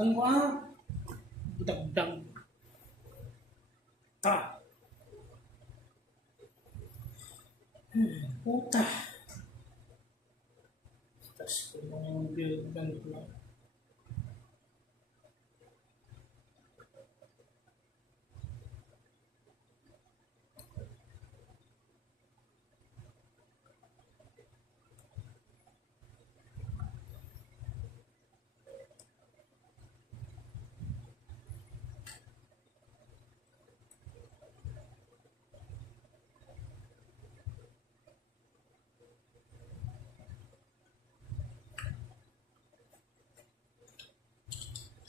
Ang mga dagdag pa. Puta. Tapos ko lang yung build ganito lang.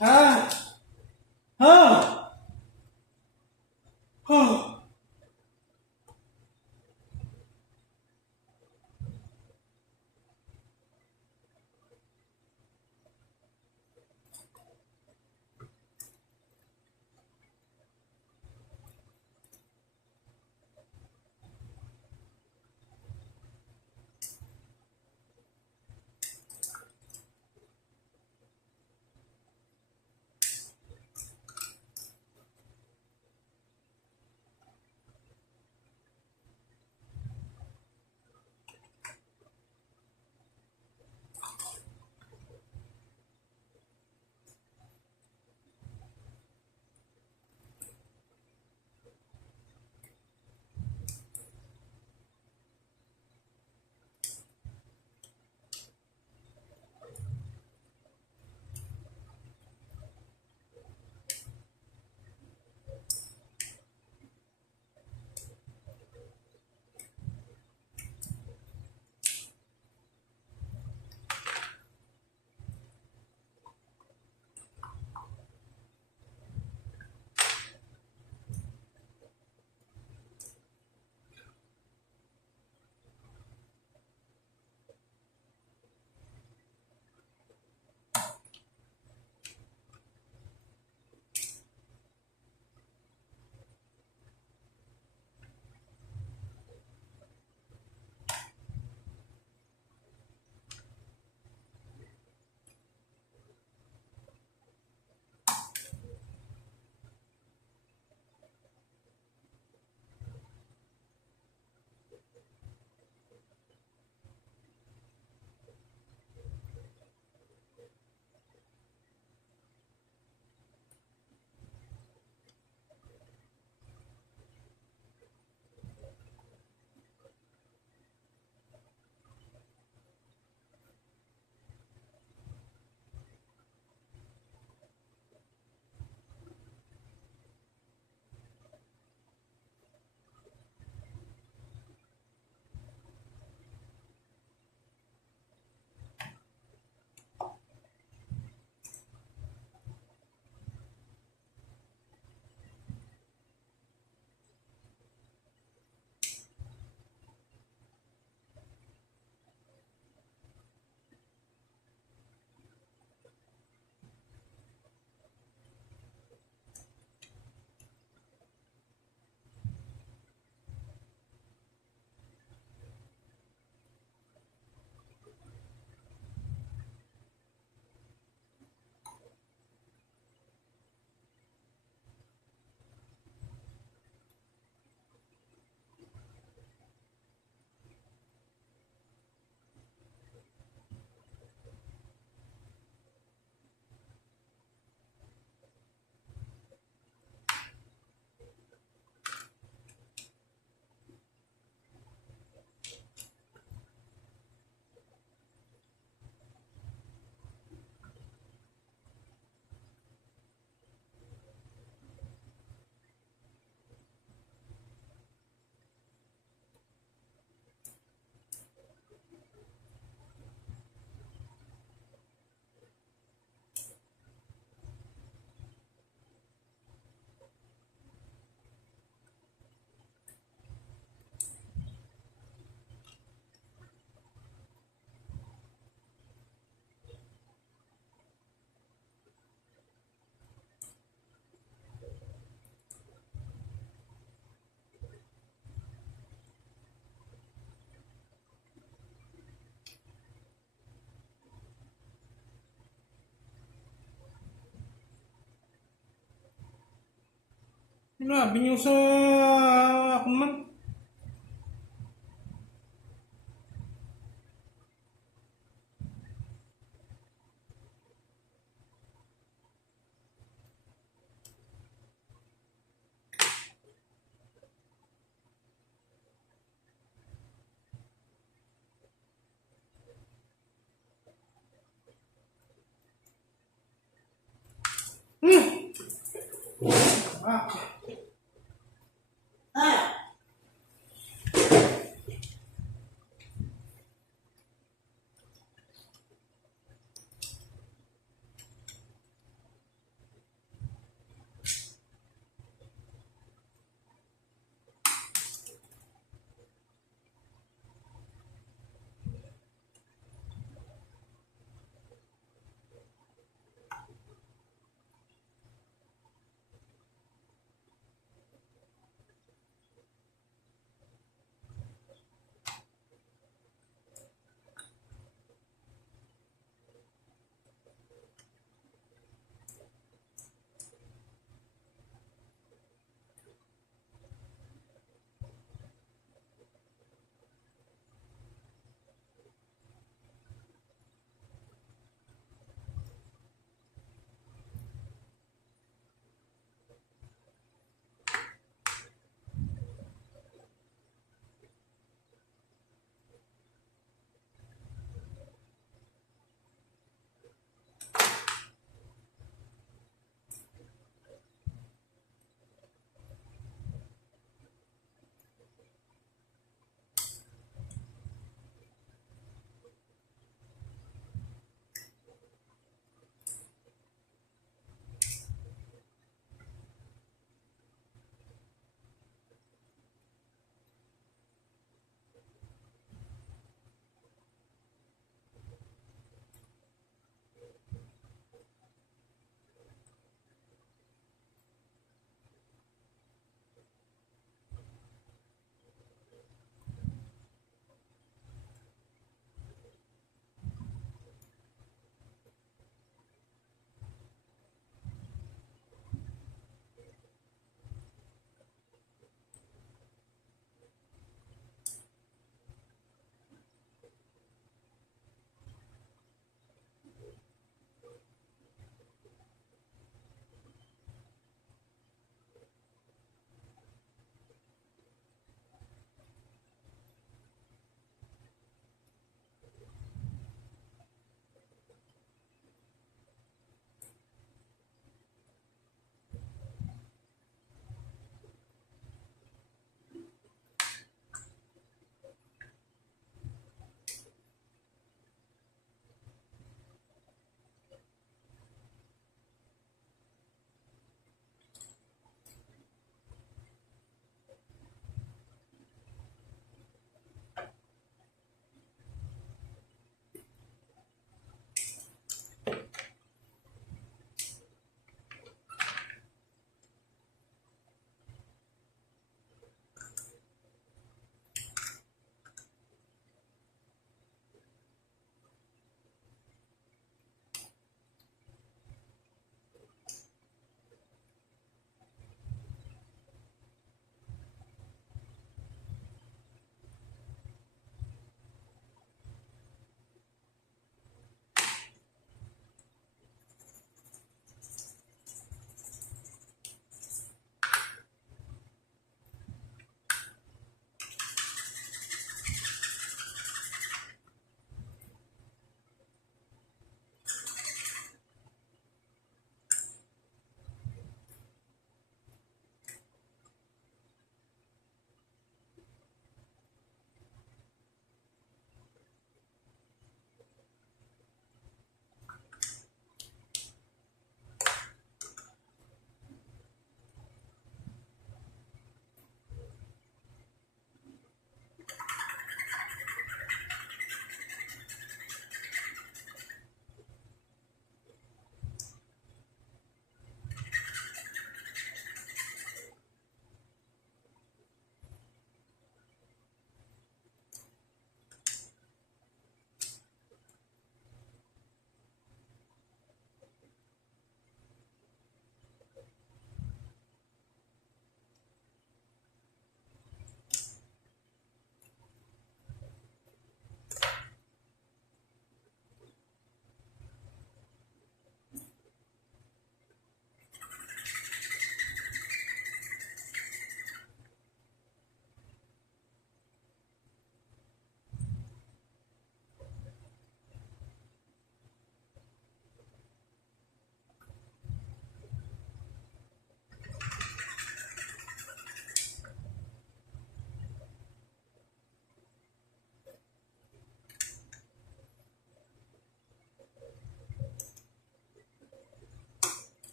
Ha? Ha? Ha? Sinabi niyo sa ako man. Hmm. Ah.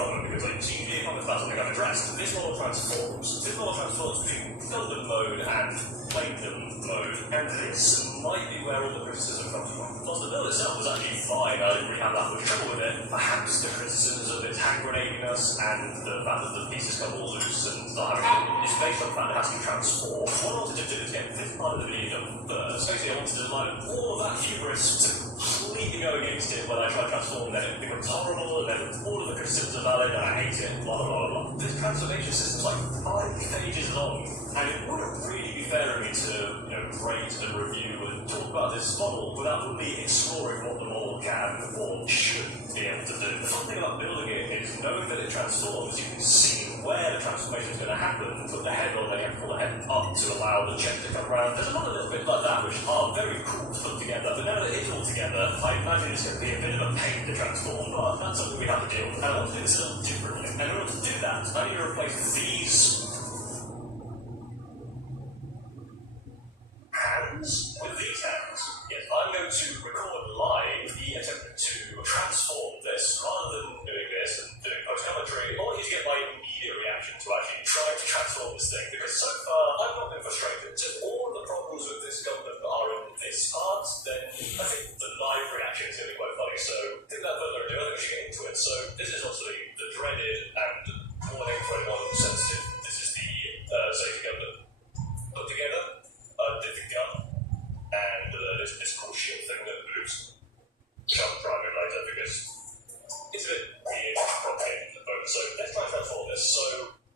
common because like so usually if I'm about something I've addressed, this model transforms. This model transforms between Gundam mode and Plankton mode, and this might be where all the criticism comes from. Plus the build itself was actually fine, I didn't really have that much trouble with it. Perhaps the criticisms of its hand grenadiness and the fact that the pieces come all loose and not having is based on the fact that it has to be transformed. What I wanted to do is get this part of the video done first. Basically I wanted to line up all of that hubris to completely go against it when I try to transform, then it becomes horrible, and then all of the criticisms are valid, and I hate it, blah blah blah blah. This transformation system's like 5 pages long, and it wouldn't really be fair of me to, rate and review and talk about this model without really exploring what the model can or should be able to do. The fun thing about building it is knowing that it transforms, you can see where the transformation is going to happen, put the head on, then you have to pull the head up to allow the check to come around. There's a lot of little bits like that which are very cool to put together, but now that it's all together, I imagine it's going to be a bit of a pain to transform, but that's something we have to deal with. And I want to do this a little differently. And in order to do that, I need to replace these hands with these hands. Yes, I'm going to record live the attempt to transform this rather than doing this and doing post-commentary. I want you to get my immediate reaction to actually trying to transform this thing, because so far I've not been frustrated. If all of the problems with this Gundam are in this part, then I think the live reaction is going to be quite funny. So without further ado, I think we should get into it. So this is obviously the dreaded and warning for anyone sensitive. This is the Zeta Gundam put together. Did the gun and this cool shield thing that moves, which I'll try a bit later because it's a bit weird and complicated at the moment. So let's try and transform this. So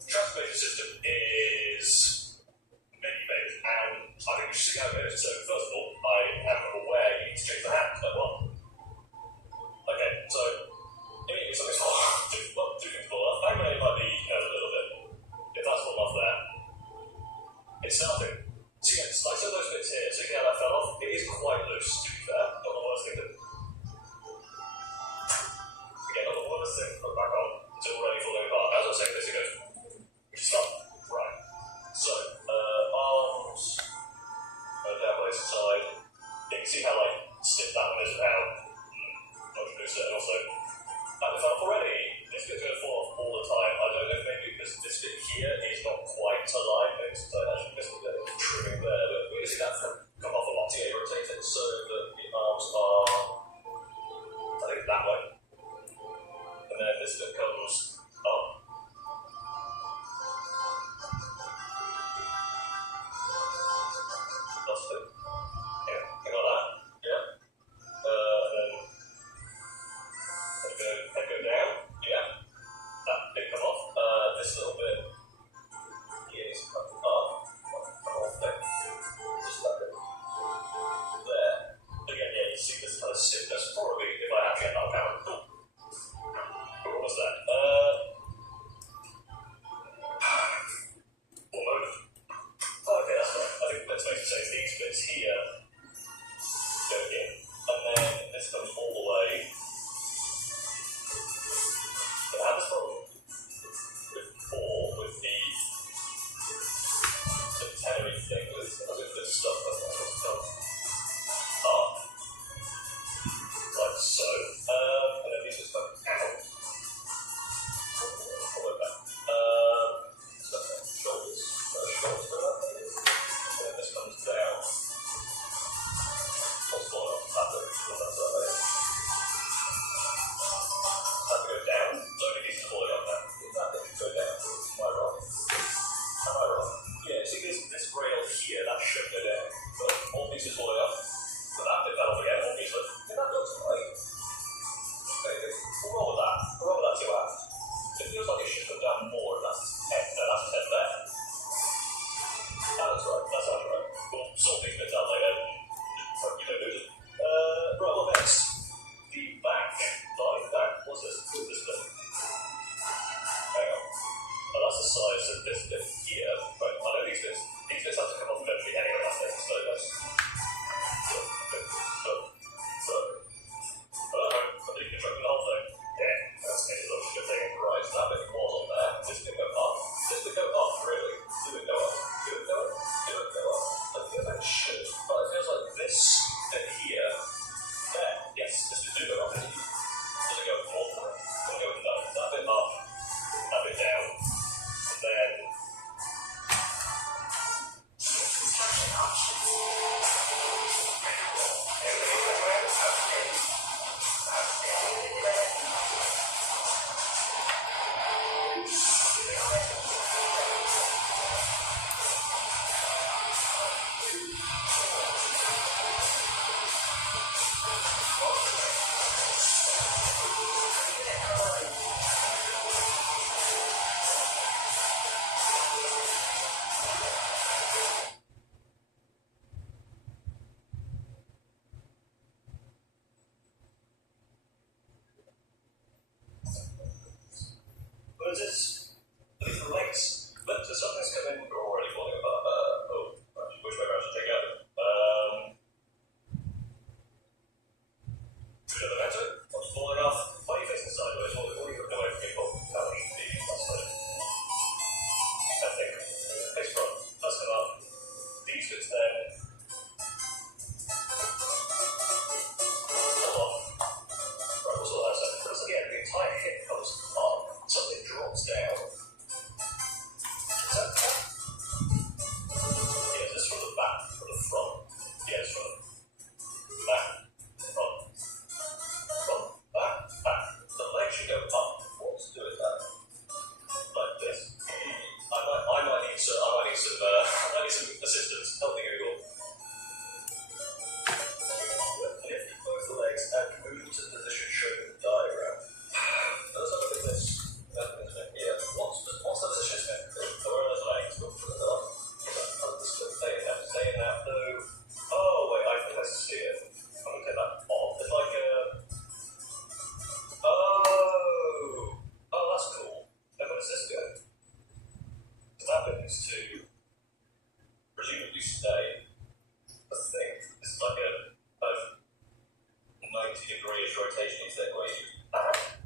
the transformation system is many made, and I think we should see how it goes. So first of all, I am aware you need to change the hand. Like what? Okay, so immediately something's falling. Two things fall off. I may might be a little bit. If that's fallen off there, it's starting. So yeah, it's like some of those bits here, so you can how that fell off. It is quite loose, to be fair. Not the worst thing to... Again, not the worst thing to put back on. It's already falling apart. As I was saying, this it goes. Which is fun. Right. So, arms. Down by the side. You can see how, stiff that one is and how much looser. And also, that was up already. This bit's going to fall off all the time. I don't know if maybe because this bit here is not quite aligned. Maybe since I actually missed a bit of trimming there, but we can see that come off a lot. Yeah, rotate it so that the arms are, I think, that way. And then this bit comes up. That's it. Yeah, think like that. Yeah. And then head go down. Yeah. That bit come off. This little bit here is come up. Come off there. Just that bit. There. Again, yeah, you see this kind of stiffness. Probably if I have to get that power. Cool. We're almost there. Almost. Okay, that's right. I think let's make it say these bits here go in. And then this comes all the way. But I have this problem with the antennae thing, with this stuff, that's what it's called. Up. Like so. And then these just come out. All the way back. Shoulders. Shoulders go up. And then this comes down. What's going on? That's right. Have to go down. So it needs to fall up now. That thing should go down. Am I wrong? Am I wrong? Yeah, see this rail here, that should go down. But all pieces falling up. So that bit fell off again, all pieces. Yeah, that looks right. Okay, we'll roll with that. We'll roll with that, see what happens. It feels like it should come down more. That's its head. No, that's its head there. That's right. That sounds right. We'll sort these bits out later. You don't lose it. Right, well then. radius rotation is that way.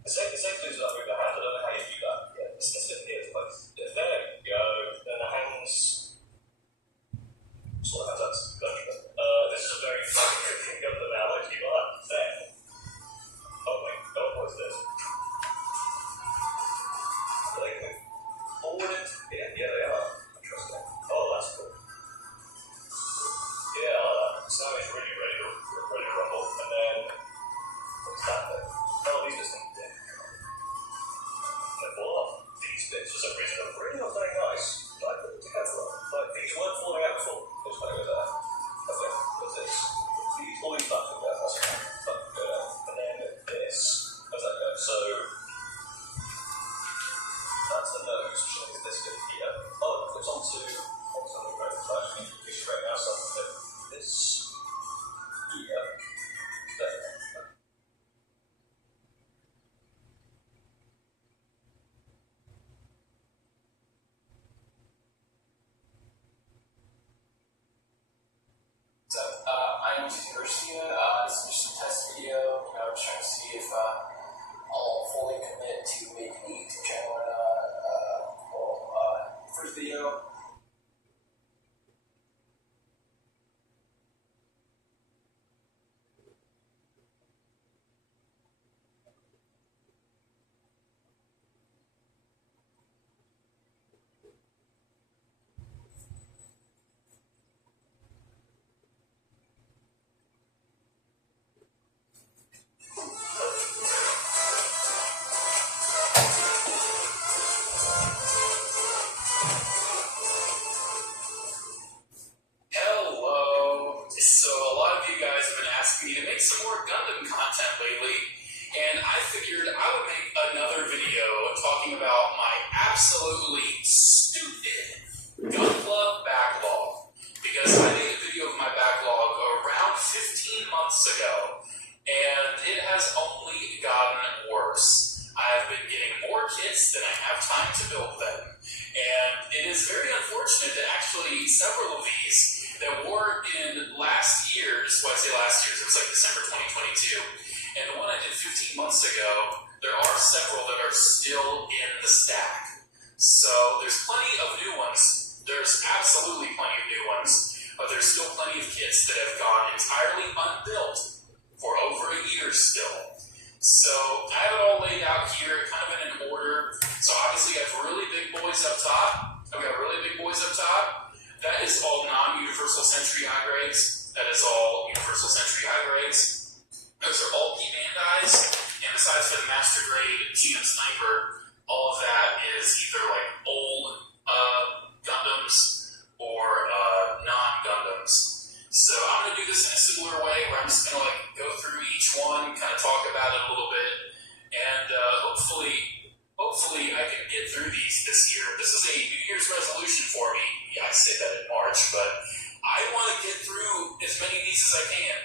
Essentially, is that move the hand. I don't know how you do that. Yeah, it's here. It's like, there you go. Then the hands. Sort of hands up. This is a very fucking of the analogy, but there. Oh my god, what's this? Are they going forward into here? Yeah, they are. Interesting. Oh, that's cool. Yeah, I like that. So now he's really ready to rumble. And then, what's that then? Oh, these just don't fit. They fall off. These bits, for some reason, are really not very nice. I put them together well. Like, these weren't falling out before. They just went over there. Okay, what's this? These, all these buttons go down. That's okay. Button go down. And then this. How's that go? So, that's the nose, which I think is this bit here. Oh, it flips onto the road. So I actually need to be straight now, so I can flip this here. There. So, I'm using Garcia. This is just a test video. I'm just trying to see if I'll fully commit to making a YouTube channel or not. First video. Some more Gundam content lately, and I figured I would make another video talking about my absolutely stupid Gunpla backlog, because I made a video of my backlog around 15 months ago, and it has only gotten worse. I've been getting more kits than I have time to build them, and it is very unfortunate that actually several of these that were in last year's, well, I say last year's, it was like December 2022, and the one I did 15 months ago, there are several that are still in the stack. So there's plenty of new ones. There's absolutely plenty of new ones, but there's still plenty of kits that have gone entirely unbuilt for over a year still. So I have it all laid out here, kind of in an order. So obviously I have really big boys up top. I've got really big boys up top. That is all non-universal Sentry high grades. That is all universal Sentry high grades. Those are all P-Bandis. And besides for the master grade GM Sniper, all of that is either like old Gundams or non-Gundams. So I'm going to do this in a similar way where I'm just going to like go through each one, kind of talk about it a little bit, and hopefully I can get through these this year. This is a New Year's resolution for me. Yeah, I say that in March, but I want to get through as many of these as I can.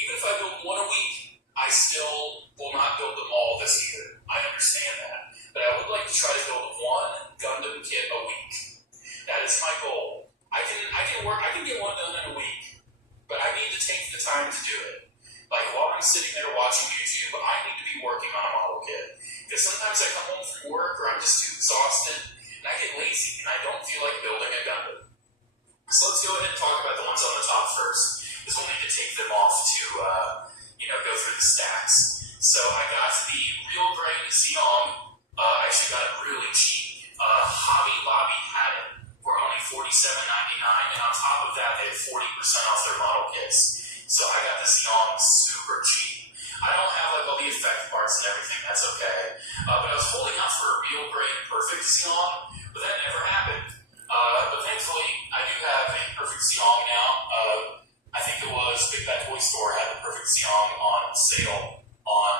Even if I build one a week, I still will not build them all this year. I understand that. But I would like to try to build one Gundam kit a week. That is my goal. I can get one done in a week, but I need to take the time to do it. Like while I'm sitting there watching YouTube, I need to be working on a model kit. Because sometimes I come home from work or I'm just too exhausted and I get lazy and I don't feel like building a Gundam. So let's go ahead and talk about the ones on the top first, because we'll need to take them off to go through the stacks. So I got the real grade Xeon. I actually got it really cheap. Hobby Lobby had it for only $47.99, and on top of that, they had 40% off their model kits. So I got the Xeon super cheap. I don't have like all the effect parts and everything, that's okay. But I was holding out for a real grade perfect Xeon, but that never happened. But thankfully, I do have a perfect Xeon now. I think it was Big Bad Toy Store had the perfect Xeon on sale on,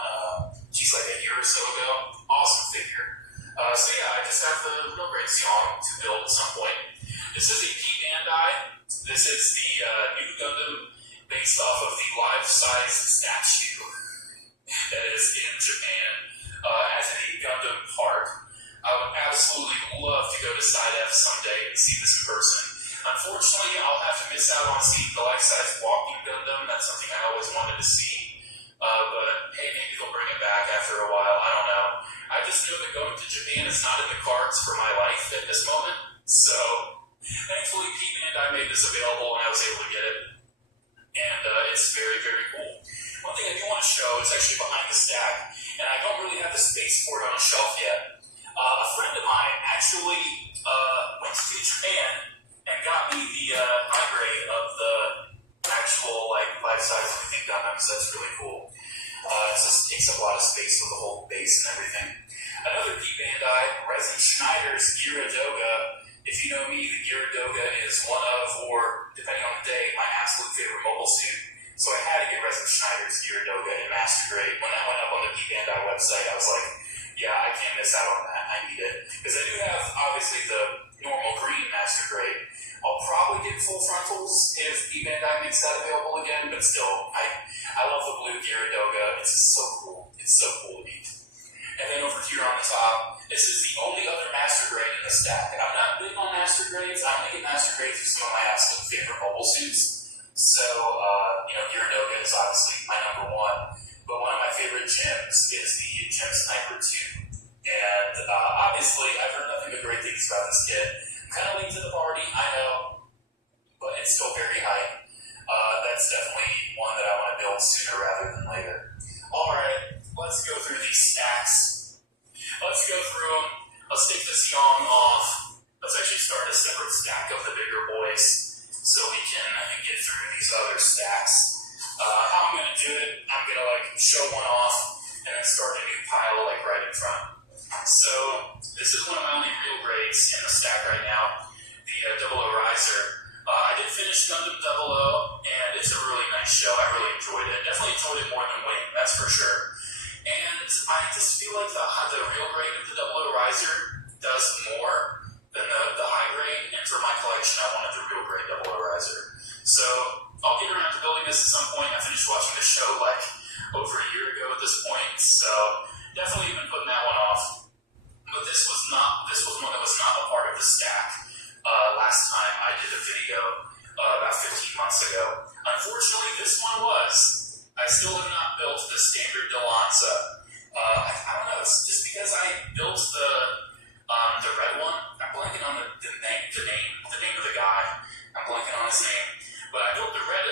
like a year or so ago. Awesome figure. So yeah, I just have the real grade Xeon to build at some point. This is a P-Bandai. This is the new Gundam based off of the life-size statue that is in Japan as a Gundam part. I would absolutely love to go to Side F someday and see this in person. Unfortunately, I'll have to miss out on seeing the life-size walking Gundam. That's something I always wanted to see. But hey, maybe they'll bring it back after a while. I don't know. I just know that going to Japan is not in the cards for my life at this moment. So, thankfully, Pete and I made this available and I was able to get it. And it's very, very cool. One thing I do want to show is actually behind the stack, and I don't really have the space for it on a shelf yet. A friend of mine actually went to Japan and got me the high grade of the actual life-size everything Gundam, so that's really cool. It just takes up a lot of space with the whole base and everything. Another P Bandai, Resin Schneider's Gyaradoga. If you know me, the Gyaradoga is one of, or depending on the day, my absolute favorite mobile suit. So I had to get Resin Schneider's Gyaradoga in Master Grade. When that went up on the P Bandai website, I was like, yeah, I can't miss out on that. I need it. Because I do have, obviously, the normal green Master Grade. I'll probably get full frontals if P Bandai makes that available again, but still, I love the blue Gyaradoga. It's just so cool. It's so cool to meet. And then over here on the top, this is the only other Master Grade in the stack. And I'm not big on Master Grades. I only get Master Grades for some of my absolute favorite mobile suits. So, Gyaradoga is obviously my number one. But one of my favorite gems is the Gem Sniper 2. And obviously, I've heard nothing but great things about this kit. Kind of late to the party, I know, but it's still very hype. That's definitely one that I want to build sooner rather than later. Alright, let's go through these stacks. Let's go through them. Let's take this Yang off. Let's actually start a separate stack of the bigger boys so we can get through these other stacks. How I'm going to do it, I'm going to show one off and then start a new pile right in front. So this is one of my only real grades in the stack right now, the Double O Riser. I did finish Gundam 00, and it's a really nice show. I really enjoyed it. Definitely enjoyed it more than Wing, that's for sure. And I just feel like the real grade of the Double O Riser does more than the high grade, and for my collection, I wanted the real grade Double O Riser. So I'll get around to building this at some point. I finished watching the show over a year ago at this point, so definitely been putting that one off. But this was one that was not a part of the stack last time I did a video about 15 months ago. Unfortunately, this one was. I still have not built the standard Delanza. I don't know, it's just because I built the red one. I'm blanking on the name of the guy. I'm blanking on his name. But I built the red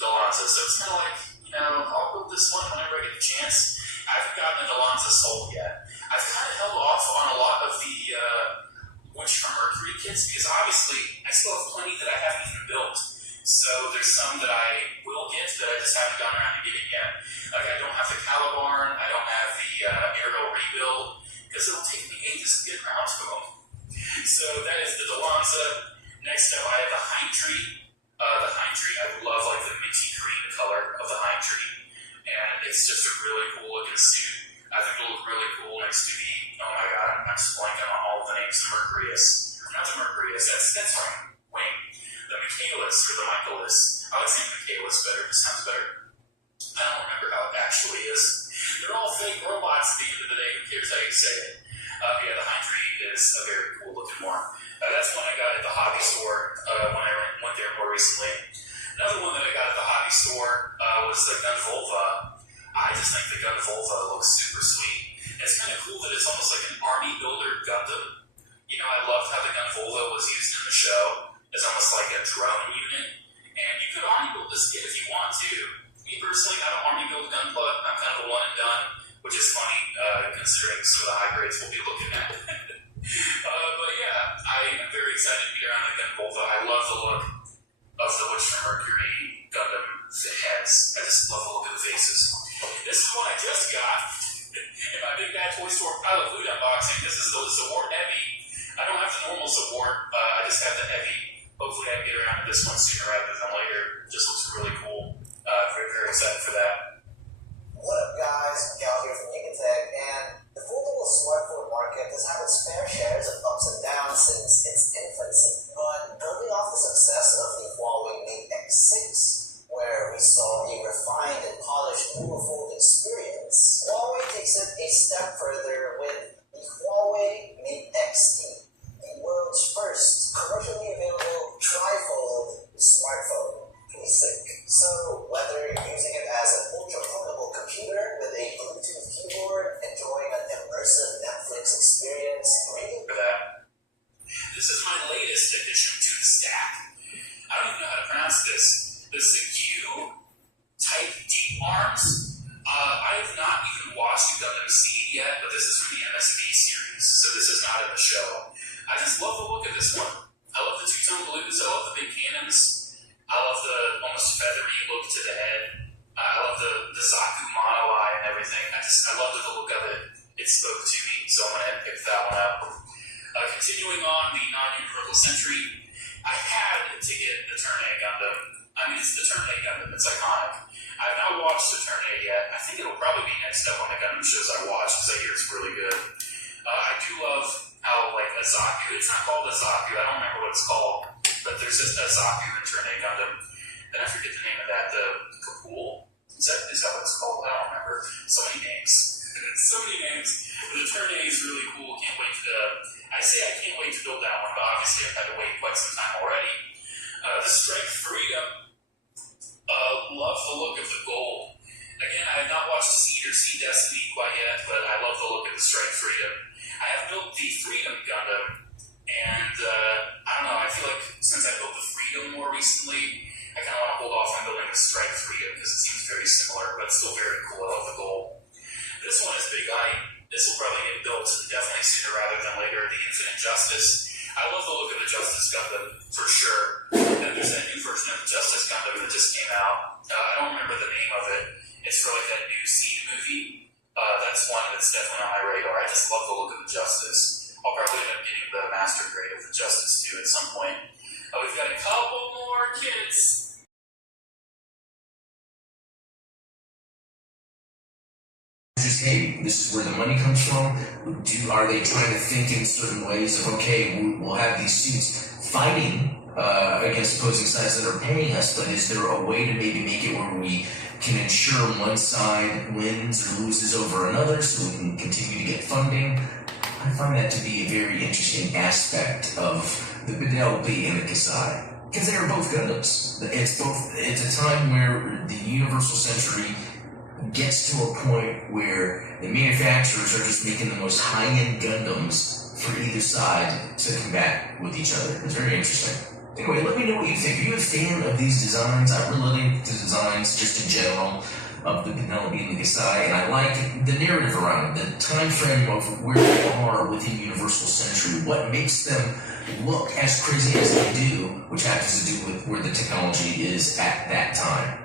Delanza, so it's kind of like, I'll build this one whenever I get the chance. I haven't gotten the Delanza sold yet. I've kind of held off on a lot of the Witch from Mercury kits because obviously I still have plenty that I haven't even built. So there's some that I will get that I just haven't gotten around to getting yet. I don't have the Calibarn, I don't have the Arrow rebuild because it'll take me ages to get around to them. So that is the Delanza. Next up I have the Hind Tree. The Hind Tree, I love the minty green color of the Hind Tree. And it's just a really cool looking suit. I think it'll look really cool next to the, oh my god, I'm just blanking on all of the names. The Mercurius. Not the Mercurius, that's from Wing. The Michaelis or the Michaelis. I would say Michaelis better, it sounds better. I don't remember how it actually is. They're all fake robots at the end of the day, who cares how you say it. Yeah, the Hind Tree is a very cool looking one. That's one I got at the hobby store when I went there more recently. Another one that I got at the hobby store was the Gun Volva. I just think the Gun Volva looks super sweet. It's kind of cool that it's almost like an army builder Gundam. I loved how the Gun Volva was used in the show. It's almost like a drone unit. And you could army build this kit if you want to. Me personally, I don't army build Gunpla. I'm kind of a one and done, which is funny considering some of the high grades we'll be looking at. But yeah, I am very excited to be around the Gun Volva. I love the look of the Witch from Mercury Gundam heads. I just love the look of the faces. This is one I just got in my Big Bad Toy Store pile of loot unboxing. This is the Support Heavy. I don't have the normal support. I just have the heavy. Hopefully I can get around to this one sooner rather than later. Just looks really cool. Very, very excited for that. What up, guys? Gal here from Nicotech, and the foldable smartphone market has had its fair shares of ups and downs since its infancy. But building off the success of the Huawei Mate X6, where we saw a refined and polished dual-fold experience, Huawei takes it a step further with the Huawei Mate XT, the world's first commercially available tri-fold smartphone. Pretty sick. So whether you're using it as an ultra-portable the Zagyu type deep arms. I have not even watched Gundam Seed yet, but this is from the MSV series, so this is not in the show. I just love the look of this one. I love the two-tone blues, I love the big cannons, I love the almost feathery look to the head, I love the Zaku mono eye and everything. I love the look of it. It spoke to me, so I'm going to pick that one up. Continuing on the non-Universal Century, I had to get the Turn A Gundam. I mean, it's the Turn A Gundam, it's iconic. I've not watched the Turn A yet. I think it'll probably be next up on the Gundam shows I watch, because I hear it's really good. I do love how, like, a Zaku, it's not called a Zaku, I don't remember what it's called, but there's just a Zaku in Turn A Gundam. Then I forget the name of that, the Kapul? Is that what it's called? I don't remember. So many names. So many names. But the Turn A is really cool. Can't wait to, I can't wait to build that one, but obviously I've had to wait quite some time already. The Strength Freedom. Love the look of the gold. Again, I have not watched Seed or Sea Destiny quite yet, but I love the look of the Strength Freedom. I have built the Freedom Gundam, and I don't know, I feel like since I built the Freedom more recently, I kind of want to hold off on building the Strike Freedom because it seems very similar, but still very cool. I love the gold. This one is big hype. This will probably get built definitely sooner rather than later. The Infinite Justice. I love the look of the Justice Gundam, for sure. And there's that new version of the Justice Gundam that just came out. I don't remember the name of it. It's for like that new Seed movie. That's one that's definitely on my radar. I just love the look of the Justice. I'll probably end up getting the Master Grade of the Justice too at some point. We've got a couple more kids. Just, hey, this is where the money comes from. Are they trying to think in certain ways of, okay, we'll have these suits fighting against opposing sides that are paying us, but is there a way to maybe make it where we can ensure one side wins or loses over another so we can continue to get funding? I find that to be a very interesting aspect of the Penelope and the Kasai, because they are both Gundams. It's a time where the Universal Century gets to a point where the manufacturers are just making the most high-end Gundams for either side to combat with each other. It's very interesting. Anyway, let me know what you think. Are you a fan of these designs? I really like the designs just in general of the Penelope and the Kasai, and I like the narrative around it, the time frame of where they are within Universal Century, what makes them look as crazy as they do, which happens to do with where the technology is at that time.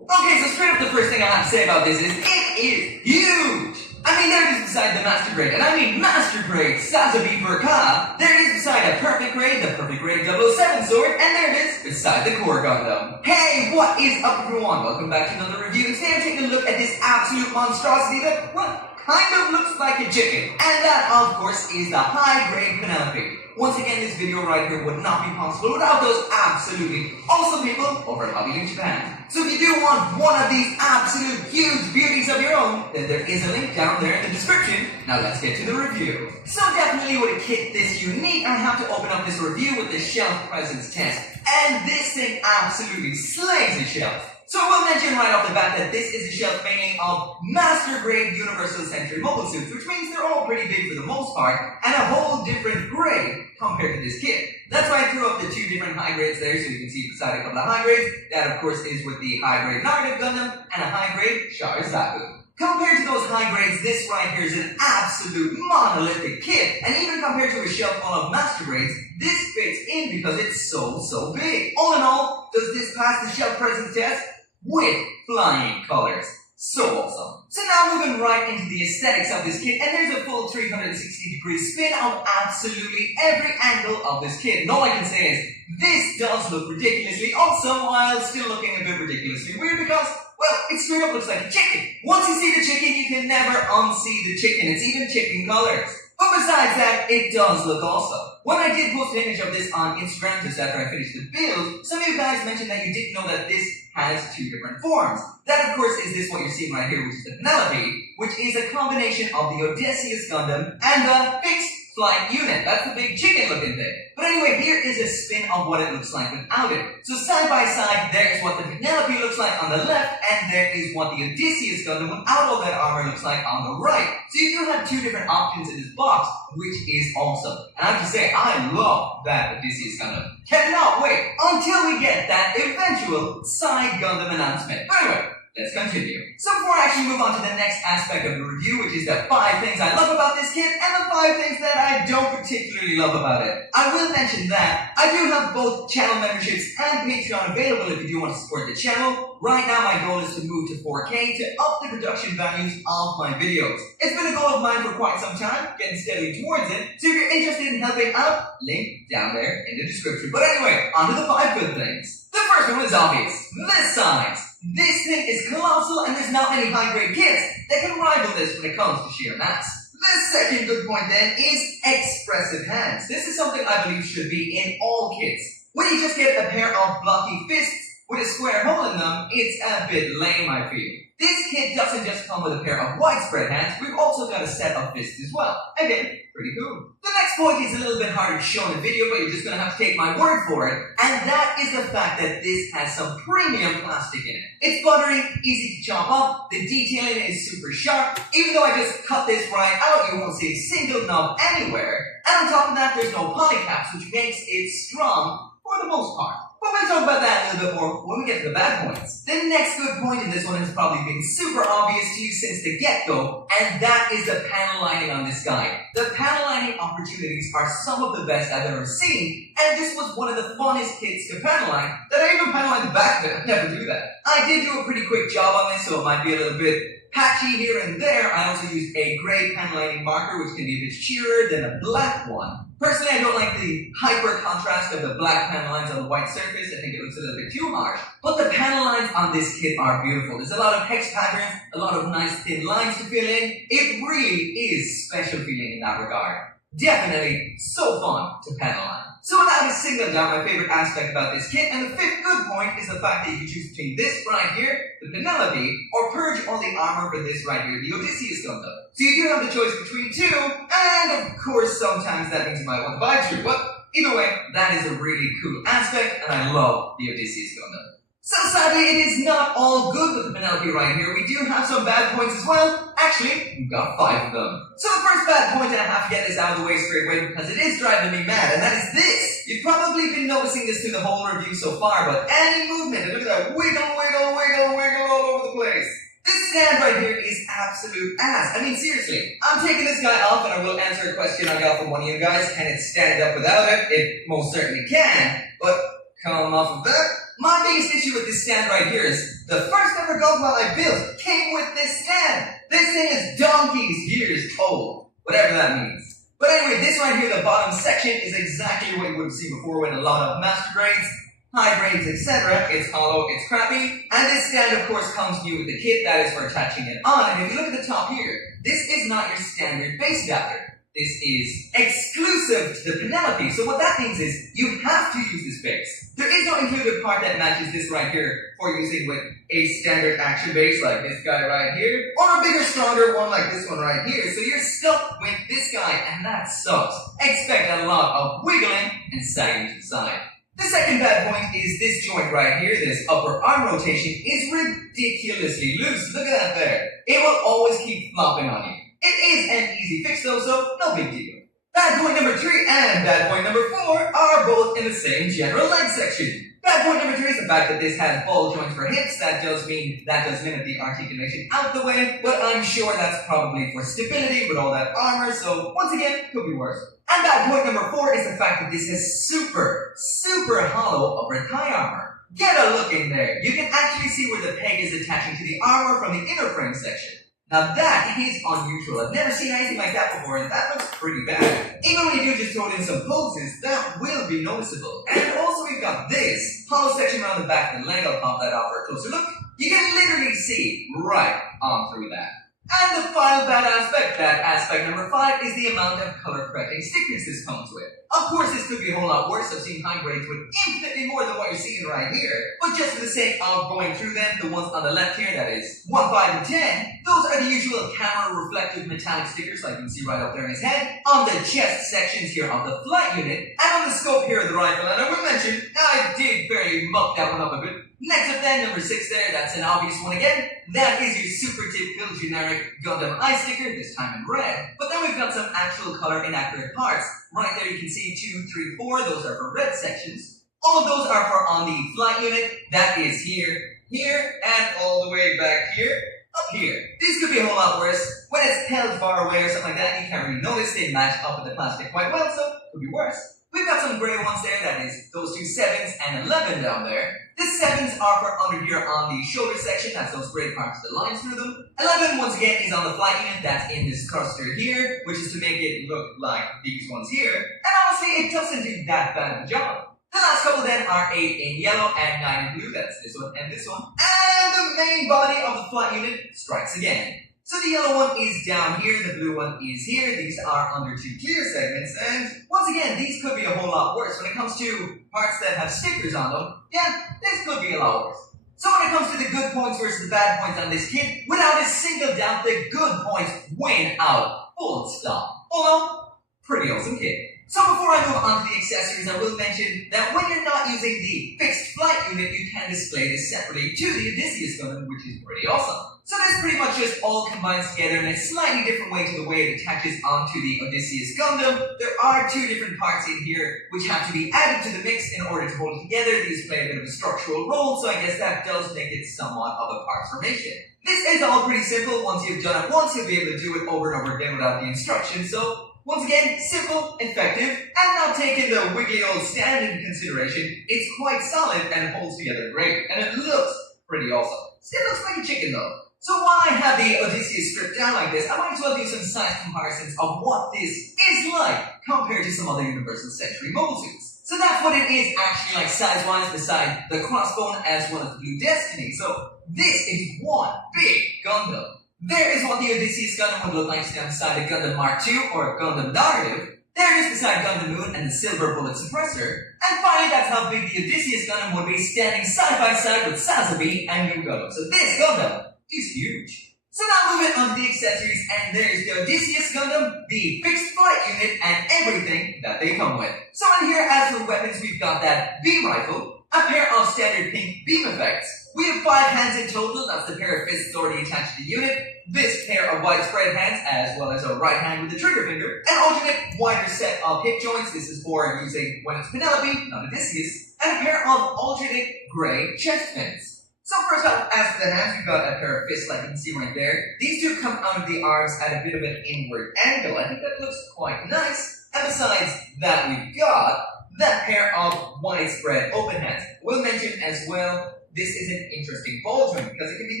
Okay, so straight up the first thing I have to say about this is, it is huge! I mean, there it is beside the Master Grade, and I mean Master Grade Sazabi per Ka. There it is beside a Perfect Grade, the Perfect Grade 007 sword, and there it is beside the Core Gundam. Hey, what is up everyone? Welcome back to another review. Today I'm taking a look at this absolute monstrosity that, well, kind of looks like a chicken. And that, of course, is the High Grade Penelope. Once again, this video right here would not be possible without those absolutely awesome people over at Hobby in Japan. So if you do want one of these absolute huge beauties of your own, then there is a link down there in the description. Now let's get to the review. So definitely with a kit this unique, I have to open up this review with the shelf presence test. And this thing absolutely slays the shelf. So I will mention right off the bat that this is a shelf mainly of Master Grade Universal Century mobile suits, which means they're all pretty big for the most part, and a whole different grade compared to this kit. That's why I threw up the two different high grades there, so you can see beside a couple of high grades. That of course is with the high grade Narrative Gundam and a high grade Char Zaku. Compared to those high grades, this right here is an absolute monolithic kit, and even compared to a shelf full of Master Grades, this fits in because it's so big. All in all, does this pass the shelf presence test? With flying colors. So awesome. So now moving right into the aesthetics of this kit, and there's a full 360-degree spin of absolutely every angle of this kit. And all I can say is, this does look ridiculously awesome while still looking a bit ridiculously weird because, well, it straight up looks like a chicken. Once you see the chicken, you can never unsee the chicken. It's even chicken colors. But besides that, it does look awesome. When I did post an image of this on Instagram just after I finished the build, some of you guys mentioned that you didn't know that this has two different forms. That, of course, is this what you're seeing right here, which is the Penelope, which is a combination of the Odysseus Gundam and the fixed flight unit. That's the big chicken looking thing. But anyway, here is a spin of what it looks like without it. So side by side, there's what the Penelope looks like on the left, and there is what the Odysseus Gundam without all that armor looks like on the right. So you do have two different options in this box, which is awesome. And I have to say, I love that Odysseus Gundam. Cannot wait until we get that eventual side Gundam announcement. But anyway, let's continue. So before I actually move on to the next aspect of the review, which is the 5 things I love about this kit and the 5 things that I don't particularly love about it, I will mention that I do have both channel memberships and Patreon available if you do want to support the channel. Right now my goal is to move to 4K to up the production values of my videos. It's been a goal of mine for quite some time, getting steadily towards it, so if you're interested in helping out, link down there in the description. But anyway, on to the 5 good things. The first one is obvious, the size. This thing is colossal and there's not many high-grade kits that can rival this when it comes to sheer mass. The second good point then is expressive hands. This is something I believe should be in all kits. When you just get a pair of blocky fists with a square hole in them, it's a bit lame, I feel. This kit doesn't just come with a pair of widespread hands, we've also got a set of fists as well. Again, pretty cool. The next point is a little bit harder to show in the video, but you're just gonna have to take my word for it, and that is the fact that this has some premium plastic in it. It's buttery, easy to chop up, the detailing is super sharp. Even though I just cut this right out, you won't see a single knob anywhere. And on top of that, there's no polycaps, which makes it strong for the most part. But we'll talk about that a little bit more when we get to the bad points. The next good point in this one has probably been super obvious to you since the get-go, and that is the panel lining on this guy. The panel lining opportunities are some of the best I've ever seen, and this was one of the funnest kits to panel line that I even panel lined the back of it. I never do that. I did do a pretty quick job on this, so it might be a little bit patchy here and there. I also used a gray panel lining marker, which can be a bit sheerer than a black one. Personally, I don't like the hyper contrast of the black panel lines on the white surface. I think it looks a little bit too harsh. But the panel lines on this kit are beautiful. There's a lot of hex patterns, a lot of nice thin lines to fill in. It really is special feeling in that regard. Definitely so fun to panel line. So that is singled out my favorite aspect about this kit, and the 5th good point is the fact that you can choose between this right here, the Penelope, or purge all the armor for this right here, the Odysseus Gundam. So you do have the choice between 2, and of course sometimes that means you might want to buy 2, but either way, that is a really cool aspect, and I love the Odysseus Gundam. So sadly, it is not all good with the Penelope right here. We do have some bad points as well. Actually, we've got 5 of them. So the first bad point, and I have to get this out of the way straight away because it is driving me mad, and that is this. You've probably been noticing this through the whole review so far, but any movement, and look at that wiggle, wiggle, wiggle, wiggle all over the place. This stand right here is absolute ass. I mean, seriously, I'm taking this guy off, and I will answer a question I got from one of you guys. Can it stand up without it? It most certainly can, but come off of that. My biggest issue with this stand right here is the first ever Gundam I built came with this stand. This thing is donkey's years old, whatever that means. But anyway, this right here, the bottom section, is exactly what you would have seen before in a lot of master grades, high grades, etc. It's hollow, it's crappy, and this stand of course comes new with the kit that is for attaching it on. And if you look at the top here, this is not your standard base adapter. This is exclusive to the Penelope, so what that means is you have to use this base. There is no included part that matches this right here for using with a standard action base like this guy right here, or a bigger, stronger one like this one right here, so you're stuck with this guy, and that sucks. Expect a lot of wiggling and sagging to the side. The second bad point is this joint right here, this upper arm rotation, is ridiculously loose. Look at that there. It will always keep flopping on you. It is an easy fix though, so no big deal. Bad point number 3 and bad point number 4 are both in the same general leg section. Bad point number 3 is the fact that this has ball joints for hips. That does limit the articulation out the way, but I'm sure that's probably for stability with all that armor, so once again, could be worse. And bad point number 4 is the fact that this has super hollow upper thigh armor. Get a look in there. You can actually see where the peg is attaching to the armor from the inner frame section. Now that is unusual. I've never seen anything like that before, and that looks pretty bad. Even when you do just throw it in some poses, that will be noticeable. And also we've got this hollow section around the back of the leg. I'll pop that off for a closer look. You can literally see right on through that. And the final bad aspect number 5, is the amount of color correcting stickers this comes with. Of course, this could be a whole lot worse. I've seen high grades with infinitely more than what you're seeing right here. But just for the sake of going through them, the ones on the left here, that is 1, 5, and 10, those are the usual camera reflective metallic stickers like you can see right up there in his head, on the chest sections here of the flight unit, and on the scope here of the rifle. And I will mention, I did very muck that one up a bit. Next up then, number 6 there, that's an obvious one again. That is your super typical generic Gundam eye sticker, this time in red. But then we've got some actual color inaccurate parts. Right there you can see 2, 3, 4, those are for red sections. All of those are for on the flight unit, that is here, here, and all the way back here, up here. These could be a whole lot worse. When it's held far away or something like that, you can't really notice, they match up with the plastic quite well, so it could be worse. We've got some gray ones there, that is those 2 7s and 11 down there. The 7s are for under here on the shoulder section, that's those gray parts with the lines through them. 11, once again, is on the flight unit, that's in this cluster here, which is to make it look like these ones here. And honestly, it doesn't do that bad of a job. The last couple then are 8 in yellow and 9 in blue, that's this one and this one. And the main body of the flight unit strikes again. So the yellow one is down here, the blue one is here, these are under 2 clear segments, and once again, these could be a whole lot worse. When it comes to parts that have stickers on them, yeah, this could be a lot worse. So when it comes to the good points versus the bad points on this kit, without a single doubt, the good points win out, full stop. Although, pretty awesome kit. So before I move on to the accessories, I will mention that when you're not using the fixed flight unit, you can display this separately to the Odysseus Gundam, which is pretty awesome. So this pretty much just all combines together in a slightly different way to the way it attaches onto the Odysseus Gundam. There are 2 different parts in here which have to be added to the mix in order to hold it together. These play a bit of a structural role, so I guess that does make it somewhat of a parts formation. This is all pretty simple. Once you've done it once, you'll be able to do it over and over again without the instructions. So once again, simple, effective, and not taking the wiggly old stand into consideration, it's quite solid and holds together great, and it looks pretty awesome. Still looks like a chicken though. So while I have the Odysseus stripped down like this, I might as well do some size comparisons of what this is like compared to some other Universal Century mobile suits. So that's what it is actually like size-wise, beside the Crossbone as well as the Blue Destiny. So this is one big Gundam. There is what the Odysseus Gundam would look like standing beside a Gundam Mark II or a Gundam Narrative. There it is beside Gundam Moon and the Silver Bullet Suppressor. And finally, that's how big the Odysseus Gundam would be standing side by side with Sazabi and New Gundam. So this Gundam is huge. So now moving on to the accessories, and there's the Odysseus Gundam, the fixed flight unit, and everything that they come with. So in here, as for weapons, we've got that beam rifle, a pair of standard pink beam effects. We have 5 hands in total, that's the pair of fists already attached to the unit, this pair of widespread hands, as well as a right hand with the trigger finger, an alternate wider set of hip joints, this is for using when it's Penelope, not Odysseus, and a pair of alternate gray chest pins. So first up, as for the hands, we've got a pair of fists like you can see right there. These 2 come out of the arms at a bit of an inward angle. I think that looks quite nice. And besides that, we've got that pair of widespread open hands. We'll mention as well, this is an interesting ball joint because it can be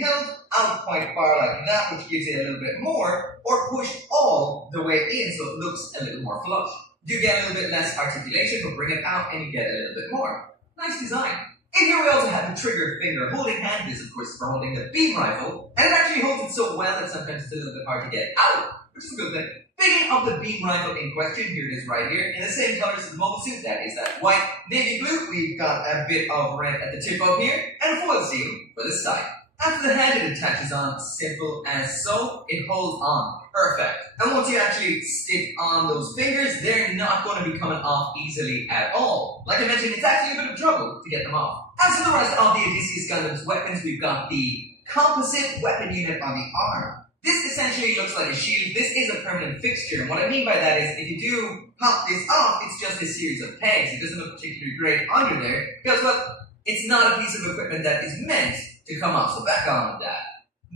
held out quite far like that, which gives it a little bit more, or pushed all the way in so it looks a little more flush. You get a little bit less articulation, but bring it out and you get a little bit more. Nice design. In here we also have the trigger finger holding hand. This of course is for holding the beam rifle, and it actually holds it so well that sometimes it's a little bit hard to get out, which is a good thing. Picking up the beam rifle in question, here it is right here, in the same colors as the mobile suit, that is that white, navy blue. We've got a bit of red at the tip up here, and a foil seal for the side. After the hand, it attaches on simple as so. It holds on perfect. And once you actually stick on those fingers, they're not going to be coming off easily at all. Like I mentioned, it's actually a bit of trouble to get them off. As for the rest of the Odysseus Gundam's weapons, we've got the composite weapon unit on the arm. This essentially looks like a shield. This is a permanent fixture. And what I mean by that is, if you do pop this off, it's just a series of pegs. It doesn't look particularly great under there, because, well, it's not a piece of equipment that is meant to come off. So back on with that.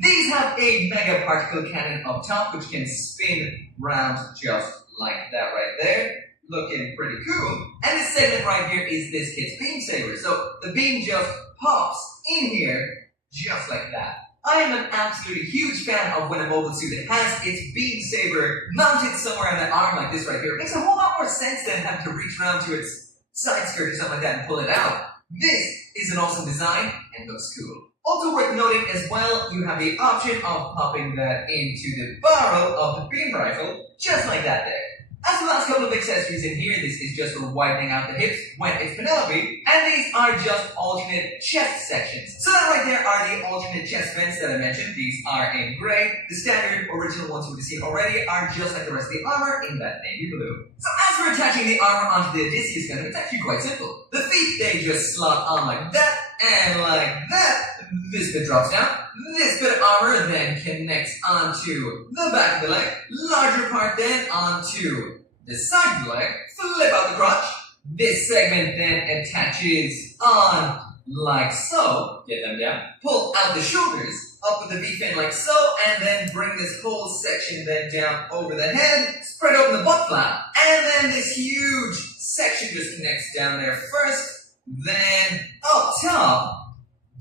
These have a mega particle cannon up top, which can spin round just like that right there. Looking pretty cool. And this segment right here is this kit's beam saber. So the beam just pops in here just like that. I am an absolutely huge fan of when a mobile suit has its beam saber mounted somewhere on the arm like this right here. It makes a whole lot more sense than having to reach around to its side skirt or something like that and pull it out. This is an awesome design and looks cool. Also worth noting as well, you have the option of popping that into the barrel of the beam rifle, just like that there. As the last couple of accessories in here, this is just for widening out the hips when it's Penelope, and these are just alternate chest sections. So that right there are the alternate chest vents that I mentioned. These are in gray. The standard original ones you've seen already are just like the rest of the armor in that navy blue. So as for attaching the armor onto the Odysseus gun, it's actually quite simple. The feet, they just slot on like that, and like that. This bit drops down. This bit of armor then connects onto the back of the leg. Larger part then onto the side of the leg. Flip out the crotch. This segment then attaches on like so. Get them down. Pull out the shoulders up with the V-fin like so, and then bring this whole section then down over the head. Spread open the butt flap, and then this huge section just connects down there first, then up top.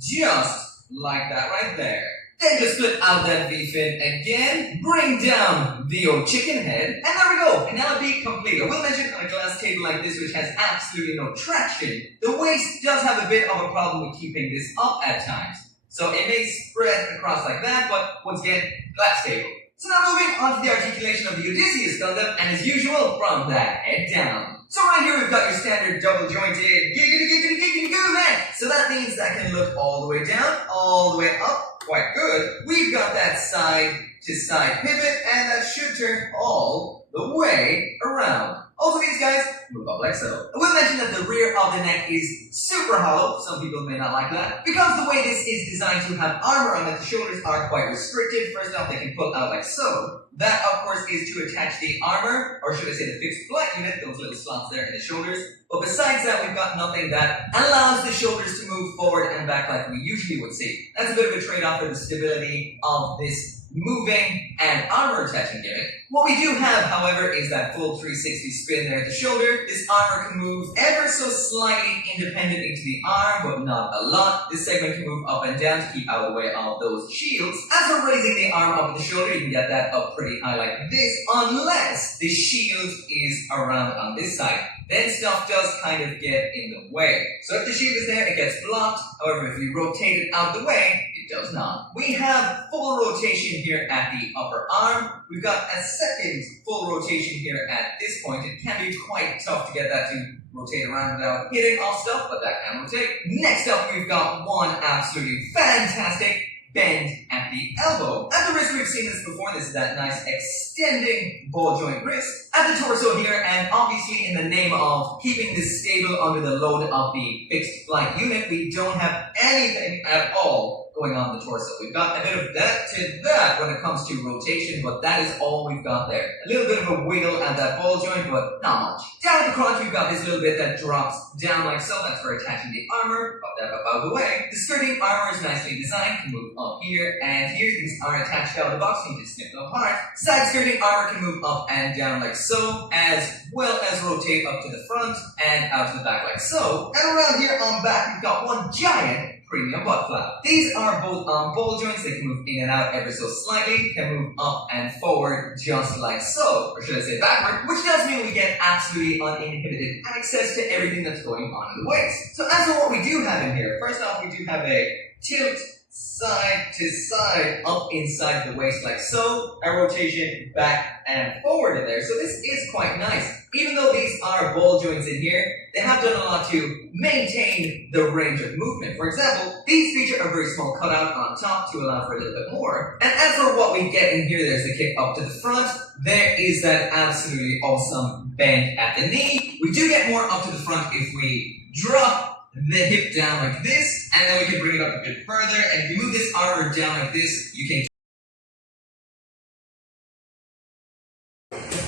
Just like that right there. Then just split out that V-fin again, bring down the old chicken head, and there we go, Penelope complete. I will mention on a glass table like this, which has absolutely no traction, the waist does have a bit of a problem with keeping this up at times. So it may spread across like that, but once again, glass table. So now moving on to the articulation of the Odysseus Gundam, and as usual, from that head down. So right here we've got your standard double jointed giggity goo neck. So that means that can look all the way down, all the way up, quite good. We've got that side to side pivot, and that should turn all the way around. Also these guys move up like so. I will mention that the rear of the neck is super hollow. Some people may not like that. Because the way this is designed to have armor on it, the shoulders are quite restricted. First off, they can pull out like so. That, of course, is to attach the armor, or should I say the fixed flight unit, those little slots there in the shoulders. But besides that, we've got nothing that allows the shoulders to move forward and back like we usually would see. That's a bit of a trade-off for the stability of this moving and armor attaching gimmick. What we do have, however, is that full 360 spin there at the shoulder. This armor can move ever so slightly independent into the arm, but not a lot. This segment can move up and down to keep out of the way of those shields. As for raising the arm up at the shoulder, you can get that up pretty high like this, unless the shield is around on this side. Then stuff does kind of get in the way. So if the shield is there, it gets blocked. However, if you rotate it out the way, it does not. We have full rotation here at the upper arm. We've got a second full rotation here at this point. It can be quite tough to get that to rotate around without hitting off stuff, but that can rotate. Next up, we've got one absolutely fantastic bend at the elbow. At the wrist, we've seen this before. This is that nice extending ball joint wrist. At the torso here, and obviously in the name of keeping this stable under the load of the fixed flight unit, we don't have anything at all going on the torso. We've got a bit of that to that when it comes to rotation, but that is all we've got there. A little bit of a wiggle at that ball joint, but not much. Down at the crotch, we've got this little bit that drops down like so. That's for attaching the armor. Pop that up out of the way. The skirting armor is nicely designed. Can move up here and here. These are attached out of the box. You can just snip them apart. Side skirting armor can move up and down like so, as well as rotate up to the front and out to the back like so. And around here on back, we've got one giant premium butt flap. These are both on ball joints. They can move in and out ever so slightly, can move up and forward just like so, or should I say backward, which does mean we get absolutely uninhibited access to everything that's going on in the waist. So as for what we do have in here, first off, we do have a tilt side to side up inside the waist like so, a rotation back and forward in there. So this is quite nice. Even though these are ball joints in here, they have done a lot to maintain the range of movement. For example, these feature a very small cutout on top to allow for a little bit more. And as for what we get in here, there's the kick up to the front. There is that absolutely awesome bend at the knee. We do get more up to the front if we drop the hip down like this, and then we can bring it up a bit further. And if you move this armor down like this, you can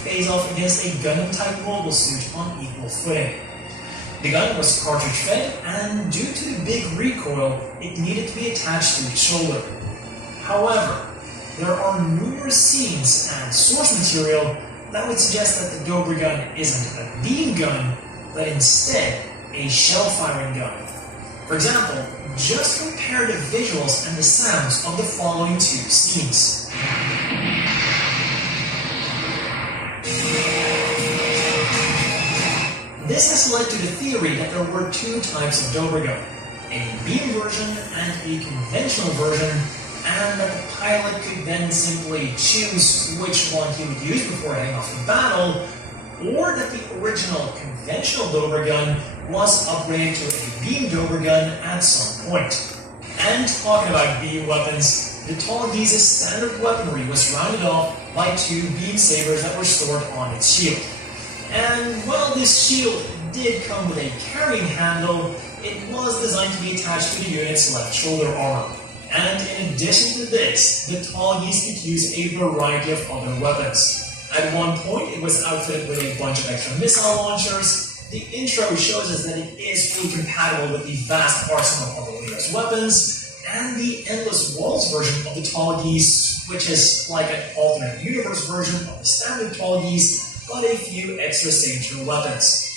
face off against a Gundam-type mobile suit on equal footing. The gun was cartridge-fed, and due to the big recoil, it needed to be attached to its shoulder. However, there are numerous scenes and source material that would suggest that the Dobra gun isn't a beam gun, but instead a shell-firing gun. For example, just compare the visuals and the sounds of the following two scenes. This has led to the theory that there were two types of Dobra gun. a beam version and a conventional version, and that the pilot could then simply choose which one he would use before heading off to battle, or that the original conventional Dober gun was upgraded to a beam Dober gun at some point. And talking about beam weapons, the Tall Geese's standard weaponry was rounded off by 2 beam sabers that were stored on its shield. And while this shield did come with a carrying handle, it was designed to be attached to the unit's left shoulder armor. And in addition to this, the Tall Geese could use a variety of other weapons. At one point, it was outfitted with a bunch of extra missile launchers. The intro shows us that it is fully compatible with the vast arsenal of the Leo's weapons, and the Endless Walls version of the Tall Geese, which is like an alternate universe version of the standard Tall Geese, but a few extra signature weapons.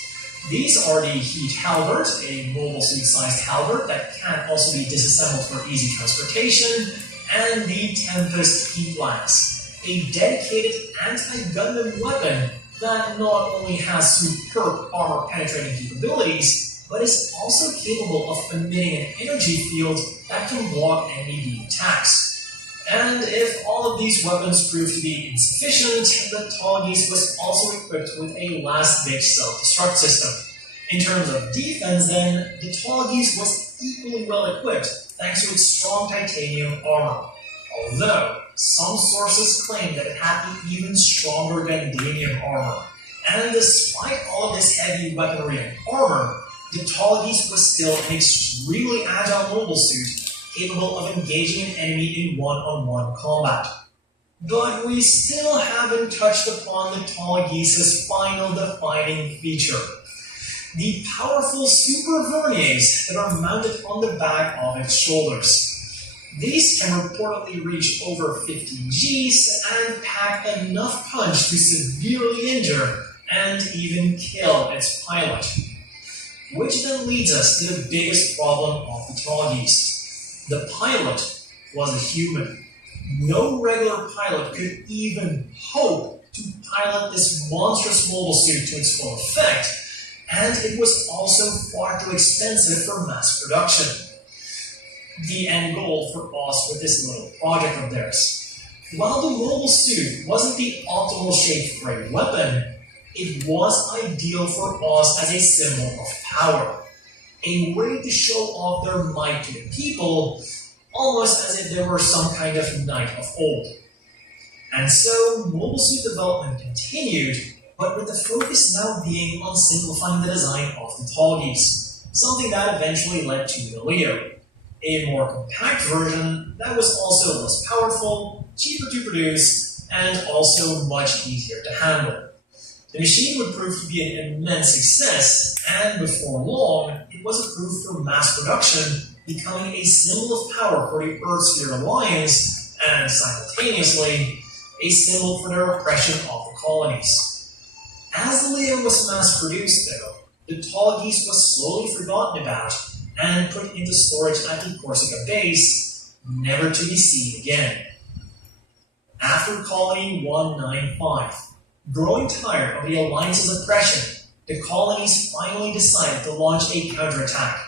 These are the Heat Halberd, a mobile suit-sized halberd that can also be disassembled for easy transportation, and the Tempest Heat Lance, a dedicated anti-Gundam weapon that not only has superb armor-penetrating capabilities, but is also capable of emitting an energy field that can block enemy beam attacks. And if all of these weapons prove to be insufficient, the Tall Geese was also equipped with a last-ditch self-destruct system. In terms of defense then, the Tall Geese was equally well equipped thanks to its strong titanium armor. Although, some sources claim that it had an even stronger Gundamium armor. And despite all of this heavy weaponry and armor, the Tall Geese was still an extremely agile mobile suit capable of engaging an enemy in one-on-one combat. But we still haven't touched upon the Tall Geese's final defining feature: the powerful super verniers that are mounted on the back of its shoulders. These can reportedly reach over 50 Gs and pack enough punch to severely injure and even kill its pilot. Which then leads us to the biggest problem of the Tall Geese. The pilot was a human. No regular pilot could even hope to pilot this monstrous mobile suit to its full effect, and it was also far too expensive for mass production. The end goal for Oz with this little project of theirs. While the mobile suit wasn't the optimal shape for a weapon, it was ideal for Oz as a symbol of power. A way to show off their might to the people, almost as if they were some kind of knight of old. And so, mobile suit development continued, but with the focus now being on simplifying the design of the Tall Geese, something that eventually led to the Leo. A more compact version that was also less powerful, cheaper to produce, and also much easier to handle. The machine would prove to be an immense success, and before long, it was approved for mass production, becoming a symbol of power for the Earth-Sphere Alliance, and simultaneously, a symbol for their oppression of the colonies. As the Leo was mass-produced, though, the Tall Geese was slowly forgotten about and put into storage at the Corsica base, never to be seen again. After Colony 195, growing tired of the Alliance's oppression, the colonies finally decided to launch a counterattack.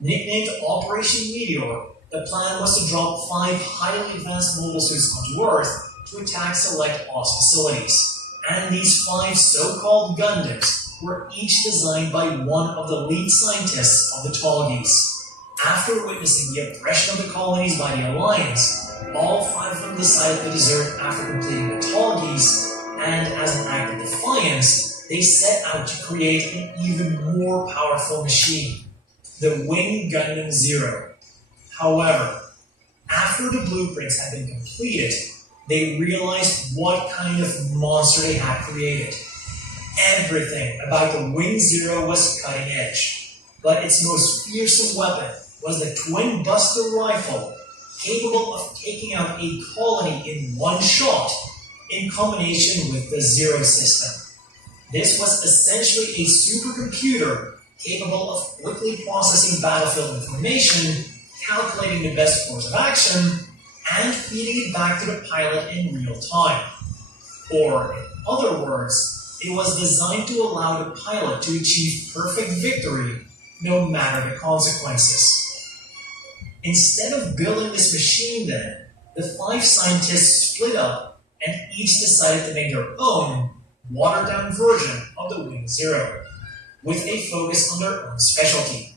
Nicknamed Operation Meteor, the plan was to drop 5 highly advanced mobile suits onto Earth to attack select Oz facilities. And these 5 so-called Gundams were each designed by one of the lead scientists of the Tall Geese. After witnessing the oppression of the colonies by the Alliance, all 5 of them decided to desert after completing the Tall Geese, and as an act of defiance, they set out to create an even more powerful machine, the Wing Gundam Zero. However, after the blueprints had been completed, they realized what kind of monster they had created. Everything about the Wing Zero was cutting edge, but its most fearsome weapon was the Twin Buster Rifle, capable of taking out a colony in one shot, in combination with the Zero system. This was essentially a supercomputer capable of quickly processing battlefield information, calculating the best course of action, and feeding it back to the pilot in real time. Or, in other words, it was designed to allow the pilot to achieve perfect victory, no matter the consequences. Instead of building this machine then, the 5 scientists split up and each decided to make their own watered-down version of the Wing Zero, with a focus on their own specialty.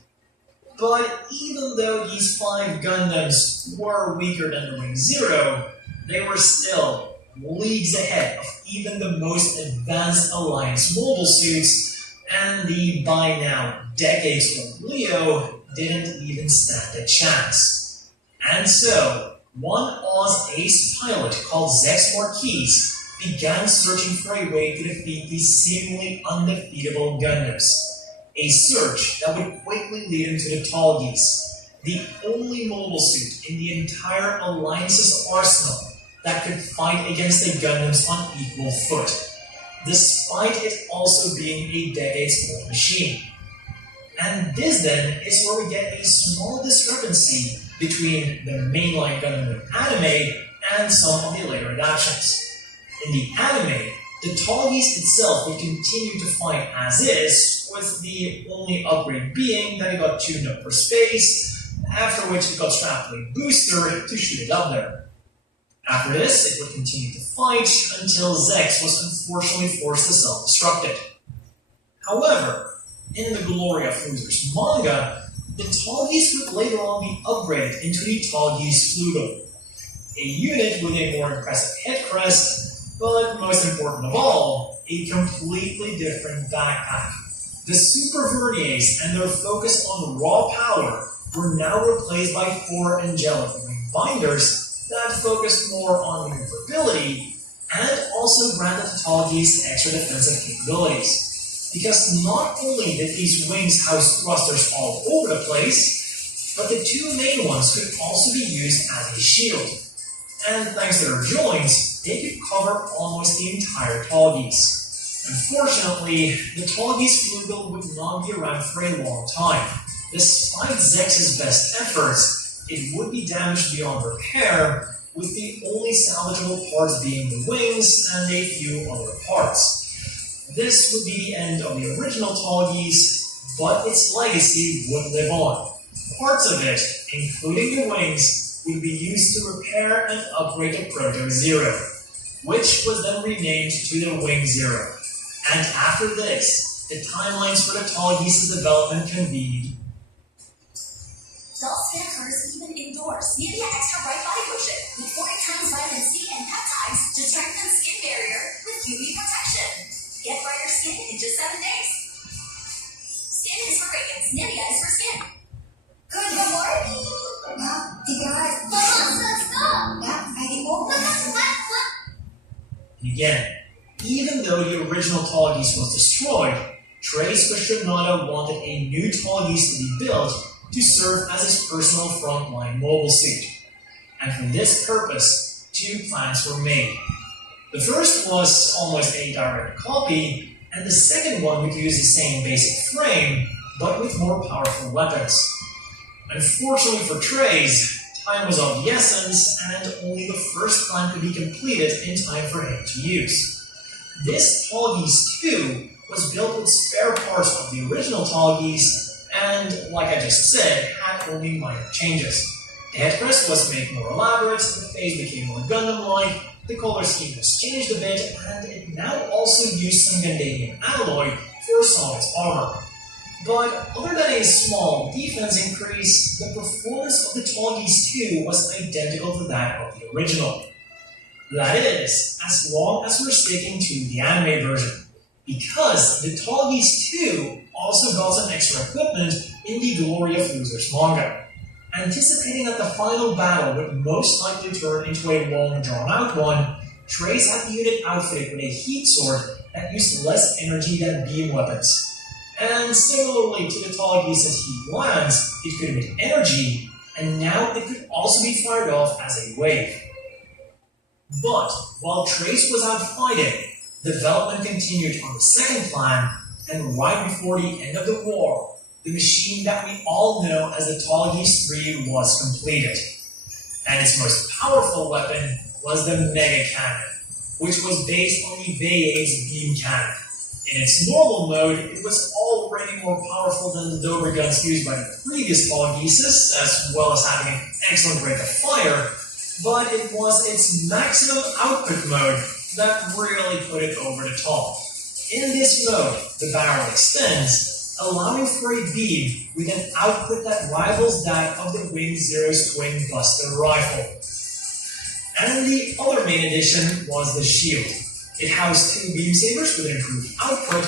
But even though these 5 Gundams were weaker than the Wing Zero, they were still leagues ahead of even the most advanced Alliance mobile suits, and the by now decades-old Leo didn't even stand a chance. And so, one Oz ace pilot called Zex Marquise began searching for a way to defeat these seemingly undefeatable Gundams. A search that would quickly lead him to the Tallgeese, the only mobile suit in the entire Alliance's arsenal that could fight against the Gundams on equal foot, despite it also being a decades-old machine. And this then is where we get a small discrepancy between the mainline Gundam anime and some of the later adaptations. In the anime, the Tallgeese itself would continue to fight as is, with the only upgrade being that it got tuned up for space, after which it got strapped to a booster to shoot it up there. After this, it would continue to fight until Zex was unfortunately forced to self-destruct it. However, in the Glory of Losers manga, the Tallgeese would later on be upgraded into the Tallgeese Flugel, a unit with a more impressive head crest, but most important of all, a completely different backpack. The Super Verniers and their focus on raw power were now replaced by 4 angelic wing binders that focused more on maneuverability and also granted the Tallgeese extra defensive capabilities. Because not only did these wings house thrusters all over the place, but the 2 main ones could also be used as a shield. And thanks to their joints, they could cover almost the entire Tallgeese. Unfortunately, the Tallgeese Flugel would not be around for a long time. Despite Zex's best efforts, it would be damaged beyond repair, with the only salvageable parts being the wings and a few other parts. This would be the end of the original Tallgeese, but its legacy would live on. Parts of it, including the wings, would be used to repair and upgrade the Proto Zero, which was then renamed to the Wing Zero. And after this, the timelines for the Tallgeese's development convened. Dull skin occurs even indoors. Nivea Extra Bright Body Lotion with 40 times vitamin C and peptides to strengthen the skin barrier with UV protection. Get brighter skin in just 7 days. Skin is for radiance. Nivea is for skin. Good morning. And again, even though the original Tallgeese was destroyed, Trace Shinoda wanted a new Tallgeese to be built to serve as his personal frontline mobile suit. And for this purpose, 2 plans were made. The first was almost a direct copy, and the second one would use the same basic frame, but with more powerful weapons. Unfortunately for Trace, time was of the essence, and only the first plan could be completed in time for him to use. This Tallgeese 2 was built with spare parts of the original Tallgeese, and, like I just said, had only minor changes. The head crest was made more elaborate, the face became more Gundam-like, the color scheme was changed a bit, and it now also used some Gundamian alloy for some of its armor. But other than a small defense increase, the performance of the Tallgeese 2 was identical to that of the original. That is, as long as we're sticking to the anime version, because the Tallgeese 2 also got some extra equipment in the Glory of Losers manga. Anticipating that the final battle would most likely turn into a long drawn-out one, Trace had the unit outfitted with a heat sword that used less energy than beam weapons. And similarly to the Tallgeese's heat lands, it could emit energy, and now it could also be fired off as a wave. But while Trace was out fighting, development continued on the second plan, and right before the end of the war, the machine that we all know as the Tallgeese 3 was completed. And its most powerful weapon was the Mega Cannon, which was based on the Vei's beam cannon. In its normal mode, it was already more powerful than the Dober guns used by the previous Tallgeeses, as well as having an excellent rate of fire, but it was its maximum output mode that really put it over the top. In this mode, the barrel extends, allowing for a beam with an output that rivals that of the Wing Zero's twin Buster rifle. And the other main addition was the shield. It housed two beam sabers with an improved output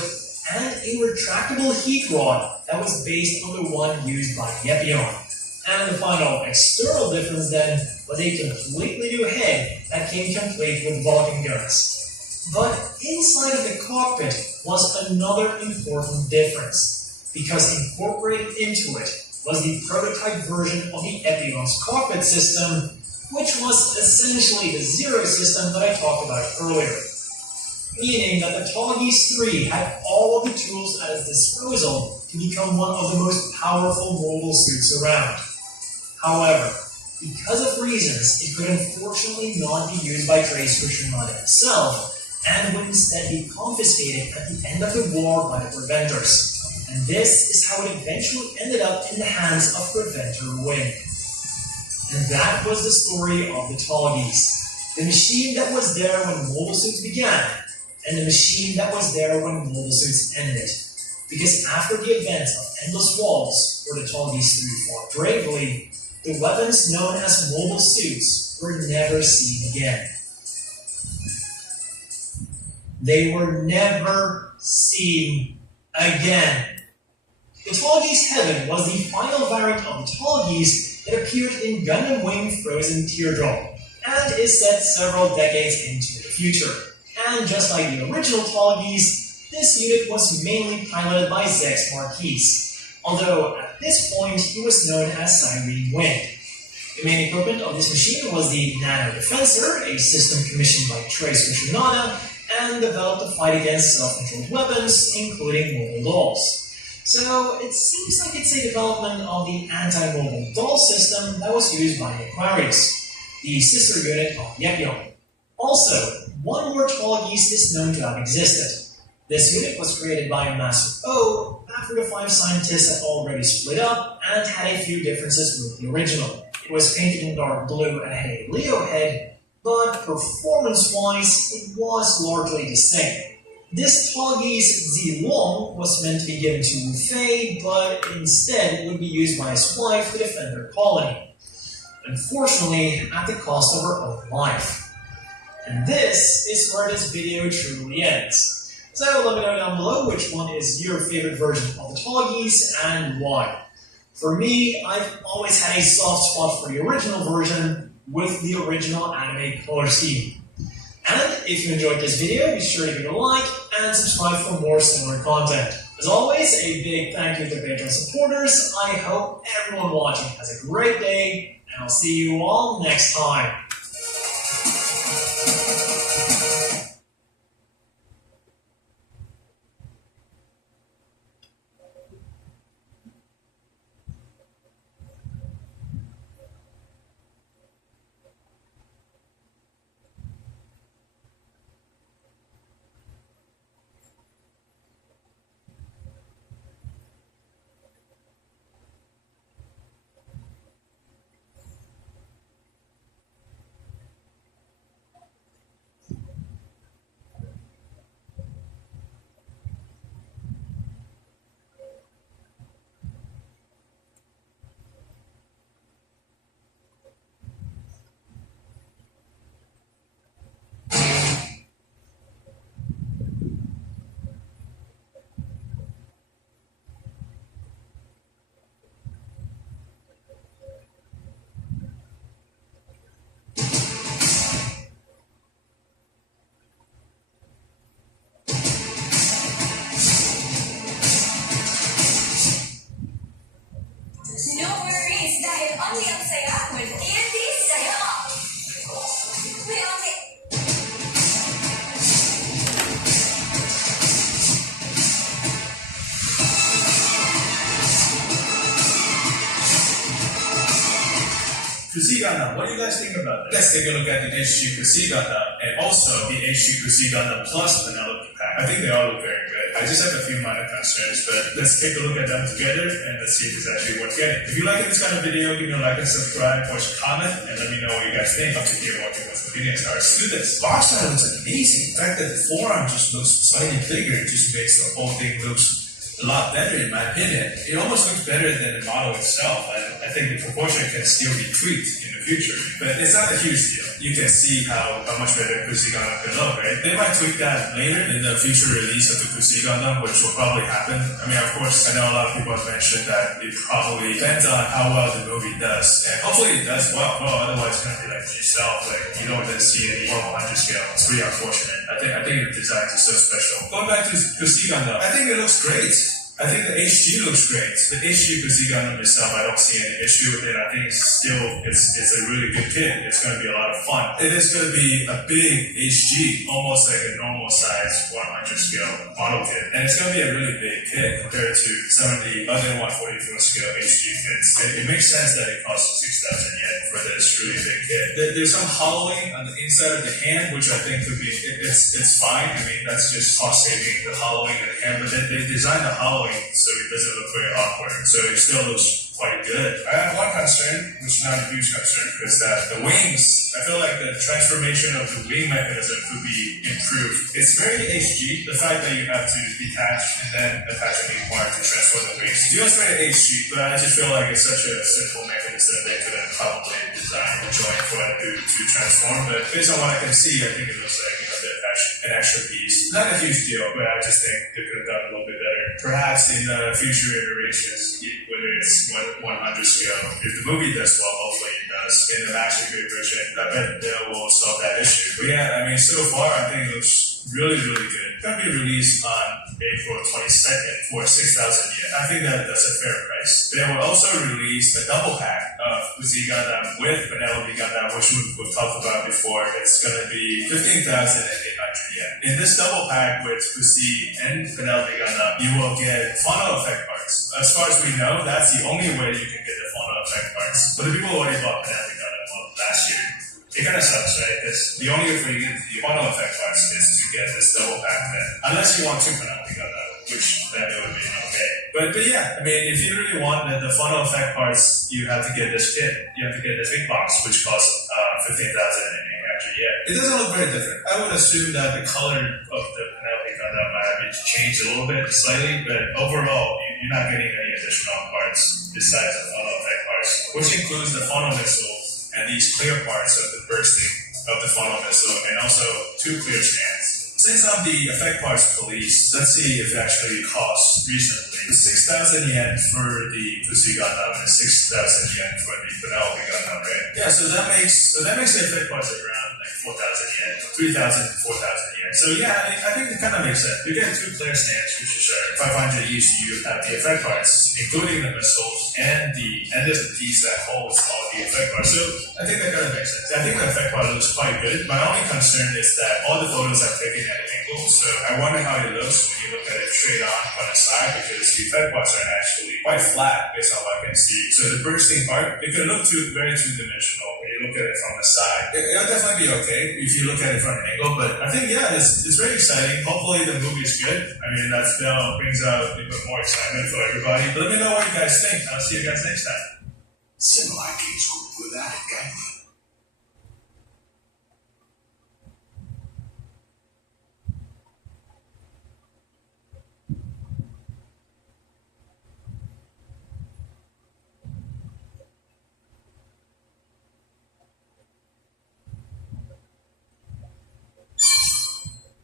and a retractable heat rod that was based on the one used by the Epion. And the final external difference then was a completely new head that came complete with Vulcan guns. But inside of the cockpit was another important difference, because incorporated into it was the prototype version of the Epion's cockpit system, which was essentially the Zero system that I talked about earlier. Meaning that the Tallgeese 3 had all of the tools at its disposal to become one of the most powerful mobile suits around. However, because of reasons, it could unfortunately not be used by Trace Kushimada himself, and would instead be confiscated at the end of the war by the Preventers. And this is how it eventually ended up in the hands of Preventer Wing. And that was the story of the Tallgeese, the machine that was there when mobile suits began, and the machine that was there when mobile suits ended. Because after the events of Endless Walls, where the Tallgeese 3 fought bravely, the weapons known as mobile suits were never seen again. They were never seen again. The Tallgeese Heaven was the final variant of the Tallgeese that appeared in Gundam Wing Frozen Teardrop, and is set several decades into the future. And just like the original Tallgeese, this unit was mainly piloted by Zex Marquise, although at this point he was known as Cyrene Wing. The main equipment of this machine was the Nano Defensor, a system commissioned by Trace Kushimada, and developed to fight against self-controlled weapons, including mobile dolls. So it seems like it's a development of the anti-mobile doll system that was used by the Aquarius, the sister unit of the Epion. Also, one more Tallgeese is known to have existed. This unit was created by Master O after the 5 scientists had already split up and had a few differences with the original. It was painted in dark blue and had a Leo head, but performance-wise, it was largely the same. This Tallgeese Z Long was meant to be given to Wu Fei, but instead would be used by his wife to defend their colony. Unfortunately, at the cost of her own life. And this is where this video truly ends. So let me know down below which one is your favorite version of the Tallgeese and why. For me, I've always had a soft spot for the original version with the original anime color scheme. And if you enjoyed this video, be sure to give it a like and subscribe for more similar content. As always, a big thank you to Patreon supporters. I hope everyone watching has a great day, and I'll see you all next time. No worries, dahil only ang saya with Andy Saya Off. We only... Kusigana, what do you guys think about this? Let's take a look at the H2 Kusigana and also the H2 Kusigana plus Penelope pack. I think they all look very good. I just have a few minor concerns, but let's take a look at them together and let's see if it's actually worth getting. If you like this kind of video, give me a like and subscribe, or comment, and let me know what you guys think. I'll hear what people's opinions are. Let's do this. Box art looks amazing. The fact that the forearm just looks slightly bigger just makes the whole thing looks a lot better in my opinion. It almost looks better than the model itself. I think the proportion can still be tweaked in the future, but it's not a huge deal. You can see how much better Kusigan can look, right? They might tweak that later in the future release of the Kusigan, which will probably happen. I mean, of course, I know a lot of people have mentioned that it probably depends on how well the movie does, and hopefully it does well. Otherwise it's gonna be like G-Self, like you don't then see any 100 scale. It's pretty unfortunate. I think the design is so special. Going back to Kusigan, I think it looks great. I think the HG looks great. The HG Kusigan itself, I don't see any issue with it. I think it's a really good kit. It's going to be a lot of fun. It is going to be a big HG, almost like a normal size 100 scale model kit. And it's going to be a really big kit compared to some of the other 144 scale HG kits. It makes sense that it costs 6,000 yen for this really big kit. There's some hollowing on the inside of the hand, which I think could be, it's fine. I mean, that's just cost saving, the hollowing of the hand. But they designed the hollowing so it doesn't look very awkward. So it still looks quite good. I have one concern, which is not a huge concern, is that the wings, I feel like the transformation of the wing mechanism could be improved. It's very HG, the fact that you have to detach and then attach a wing part to transform the wings. It feels very HG, but I just feel like it's such a simple mechanism they could have probably designed a joint for it to transform. But based on what I can see, I think it looks like they attach an extra piece. Not a huge deal, but I just think they could have done a little bit better. Perhaps in future iterations, whether it's 100 scale, if the movie does well, hopefully it does, in the master grade version, I bet they will solve that issue. But yeah, I mean, so far, I think it looks really, really good. It's going to be released on April 22nd for 6,000 yen. I think that's a fair price. They will also release a double pack of Uzi Gundam with Penelope Gundam, which we've talked about before. It's going to be 15,800 yen. In this double pack with Uzi and Penelope Gundam, you will get funnel effect parts. As far as we know, that's the only way you can get the funnel effect parts. But the people already bought Penelope Gundam last year. It kind of sucks, right? Because the only way for you to get the funnel effect parts is to get this double pack then. Unless you want to Penelope Gundam, which then it would be okay. But yeah, I mean, if you really want the funnel effect parts, you have to get this kit. You have to get this big box, which costs 15,800 yen. It doesn't look very different. I would assume that the color of the Penelope Gundam might have been changed a little bit, slightly, but overall, you're not getting any additional parts besides the funnel effect parts, which includes the funnel missile and these clear parts of the bursting of the funnel missile, and also 2 clear stands. Since I'm the effect parts police, let's see if it actually costs reasonably. 6,000 yen for the Pussy Gundam and 6,000 yen for the Penelope Gundam, right? Yeah, so that makes the effect parts around like 4,000 yen, 3,000 to 4,000 yen. So yeah, I think it kind of makes sense. You get 2 clear stands, which is 500 each. You have the effect parts, including the missiles and the end of the piece that holds all the effect parts. So I think that kind of makes sense. I think the effect part looks quite good. My only concern is that all the photos are taken at an angle, so I wonder how it looks when you look at it straight on the side, because the effect parts are actually quite flat based on what I can see. So the bursting part, it can look very two-dimensional when you look at it from the side. It'll definitely be okay if you look at it from an angle, but I think, yeah, it's very exciting. Hopefully the movie is good. I mean, that brings out a bit more excitement for everybody. But let me know what you guys think. I'll see you guys next time. Similar kids good without it, gang.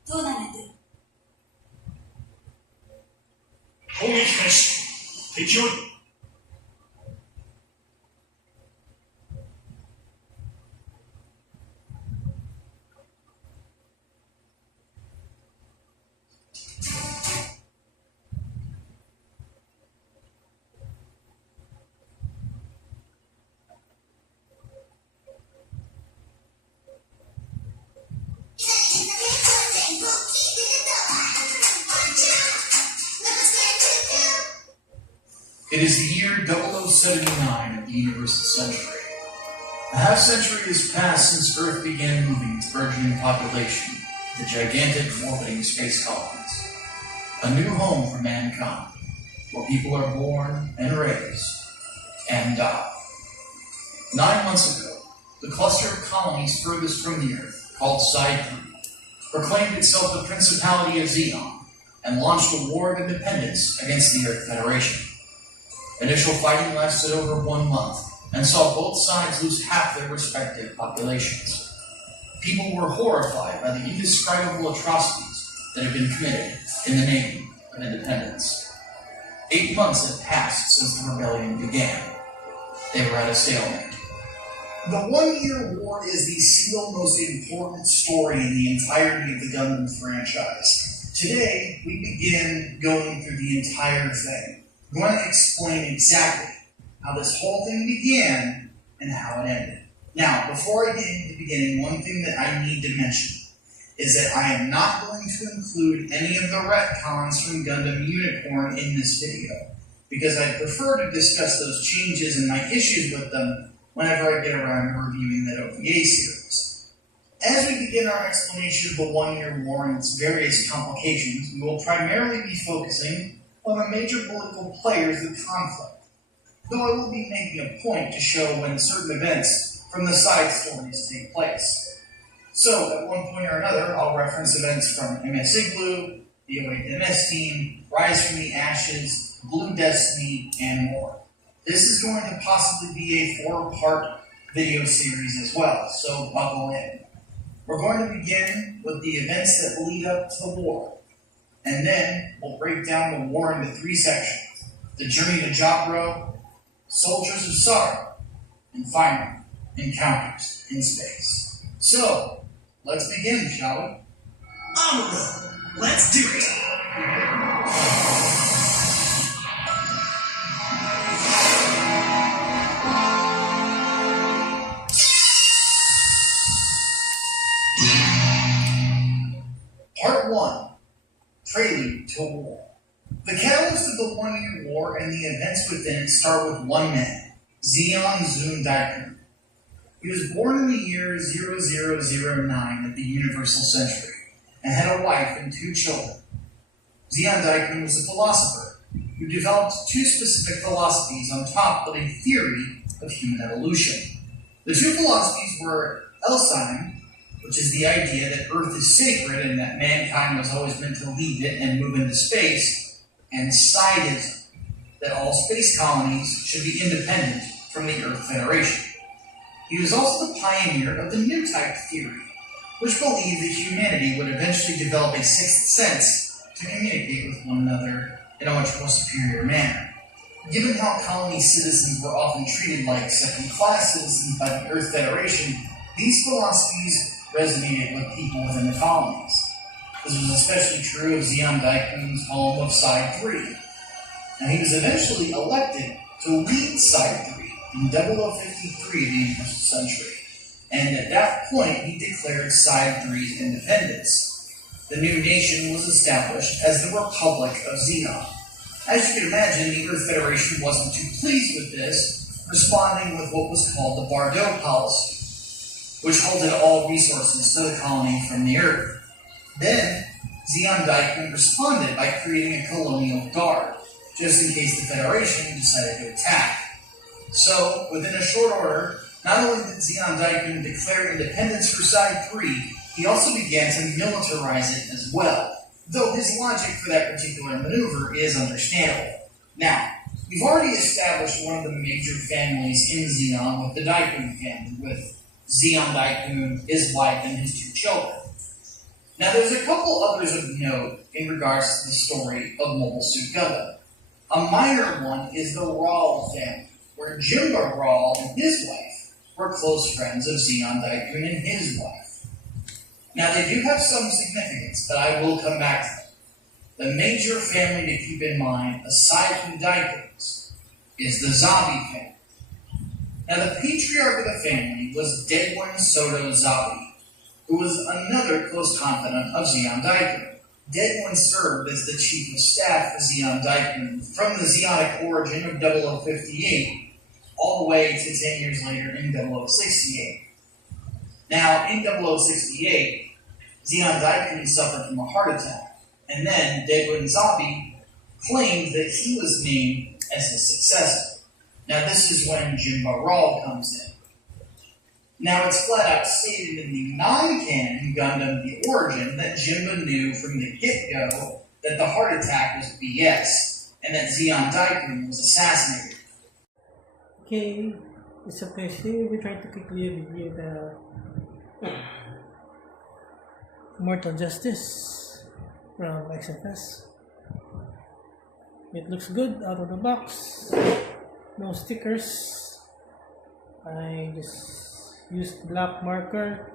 どうなるんだよ。攻撃開始。敵を It is the year 0079 of the Universal Century. A half-century has passed since Earth began moving its burgeoning population, the gigantic orbiting space colonies. A new home for mankind, where people are born and raised and die. 9 months ago, the cluster of colonies furthest from the Earth, called Side 3, proclaimed itself the Principality of Xeon and launched a war of independence against the Earth Federation. Initial fighting lasted over 1 month and saw both sides lose half their respective populations. People were horrified by the indescribable atrocities that had been committed in the name of independence. 8 months had passed since the rebellion began. They were at a stalemate. The 1 Year War is the single most important story in the entirety of the Gundam franchise. Today, we begin going through the entire thing. I'm going to explain exactly how this whole thing began and how it ended. Now, before I get into the beginning, one thing that I need to mention is that I am not going to include any of the retcons from Gundam Unicorn in this video, because I prefer to discuss those changes and my issues with them whenever I get around to reviewing that OVA series. As we begin our explanation of the 1 Year War and its various complications, we will primarily be focusing on the major political players of the conflict, though I will be making a point to show when certain events from the side stories take place. So, at one point or another, I'll reference events from MS Igloo, the 08 MS Team, Rise from the Ashes, Blue Destiny, and more. This is going to possibly be a 4-part video series as well, so buckle in. We're going to begin with the events that lead up to the war, and then we'll break down the war into 3 sections: the journey to Jopro, soldiers of Sar, and finally, encounters in space. So, let's begin, shall we? On the road. Let's do it. Part 1. Prelude to War. The catalyst of the 1 Year War and the events within it start with one man, Zeon Zun Daikun. He was born in the year 0009 of the Universal Century, and had a wife and 2 children. Zeon Daikun was a philosopher who developed 2 specific philosophies on top of a theory of human evolution. The 2 philosophies were Elsyme, which is the idea that Earth is sacred and that mankind was always meant to leave it and move into space, and Sidism, that all space colonies should be independent from the Earth Federation. He was also the pioneer of the New Type theory, which believed that humanity would eventually develop a 6th sense to communicate with one another in a much more superior manner. Given how colony citizens were often treated like second-class citizens by the Earth Federation, these philosophies resonated with people within the colonies. This was especially true of Zeon Daikun's home of Side 3, and he was eventually elected to lead Side 3 in 0053 of the Universal Century, and at that point he declared Side 3's independence. The new nation was established as the Republic of Xeon. As you can imagine, the Earth Federation wasn't too pleased with this, responding with what was called the Bardo policy, which halted all resources to the colony from the Earth. Then, Zeon Daikun responded by creating a colonial guard, just in case the Federation decided to attack. So, within a short order, not only did Zeon Daikun declare independence for Side 3, he also began to militarize it as well, though his logic for that particular maneuver is understandable. Now, we've already established one of the major families in Xeon with the Daikun family, with Zeon Daikun, his wife, and his 2 children. Now, there's a couple others of note in regards to the story of Mobile Suit Gundam. A minor one is the Rawl family, where Jimba Rawl and his wife were close friends of Zeon Daikun and his wife. Now, they do have some significance, but I will come back to them. The major family to keep in mind, aside from Daikuns, is the Zabi family. Now, the patriarch of the family was Daewon Soto Zabi, who was another close confidant of Zeon Daikun. Daewon served as the chief of staff for Zeon Daikun from the Zeonic origin of 0058 all the way to 10 years later in 0068. Now, in 0068, Zeon Daikun suffered from a heart attack, And then Deadwood and Zombie claimed that he was named as the successor. Now this is when Jim Morrell comes in. Now it's flat out stated in the non-canon Gundam The Origin that Jimba knew from the get-go that the heart attack was BS and that Zeon Daikun was assassinated. Okay, it's okay. Today we try to quickly review the Immortal Justice from XFS. It looks good out of the box. No stickers. I just used black marker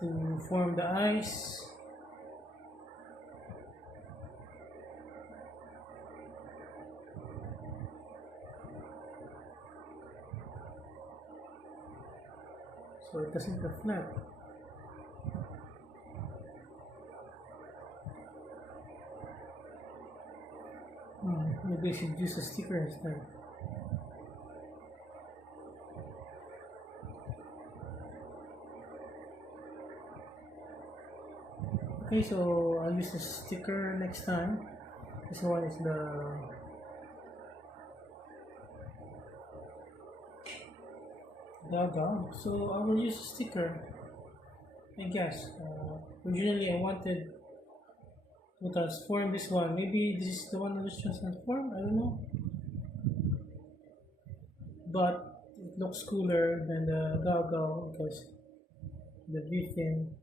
to form the eyes. So it doesn't reflect. Maybe I should use a sticker instead. Okay, so I'll use a sticker next time. This one is the Gaga. So I will use a sticker, I guess. Originally I wanted to transform this one. Maybe this is the one that was transformed, I don't know. But it looks cooler than the Gaga because the V-fin.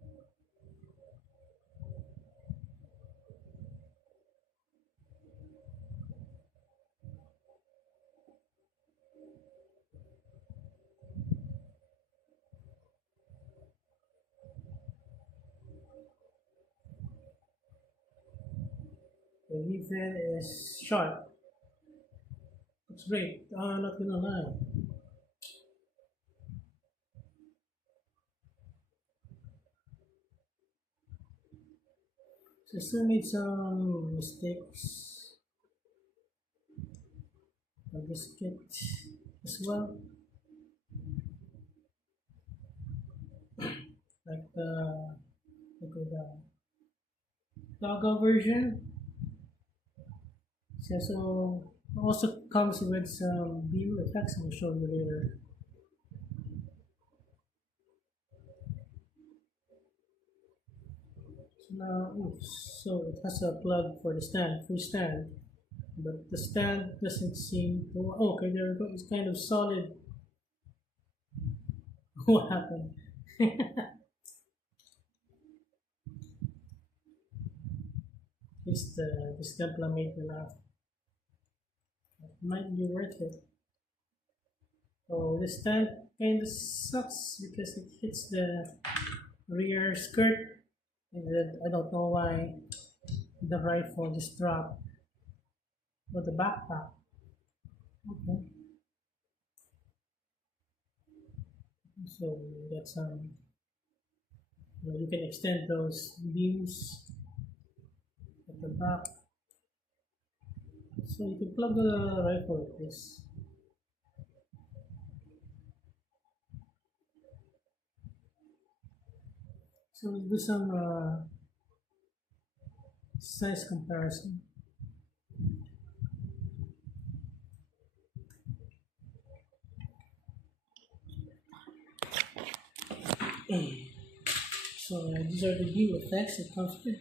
The V-fin is sharp. It's great. Not gonna lie. So still made some mistakes on this kit as well. Like the Gaga version. So also comes with some beam effects. I'll show you later. So now, so it has a plug for the stand, free stand, but the stand doesn't seem to. Oh, okay, there we go. It's kind of solid. What happened? This Templar made me laugh. It might be worth it. Oh, this stand kind of sucks because it hits the rear skirt, and I don't know why the rifle just dropped. Or the backpack. Okay. So we got some. You can extend those beams at the back. So you can plug the rifle with this. So we'll do some size comparison. So these are the beam effects. It comes with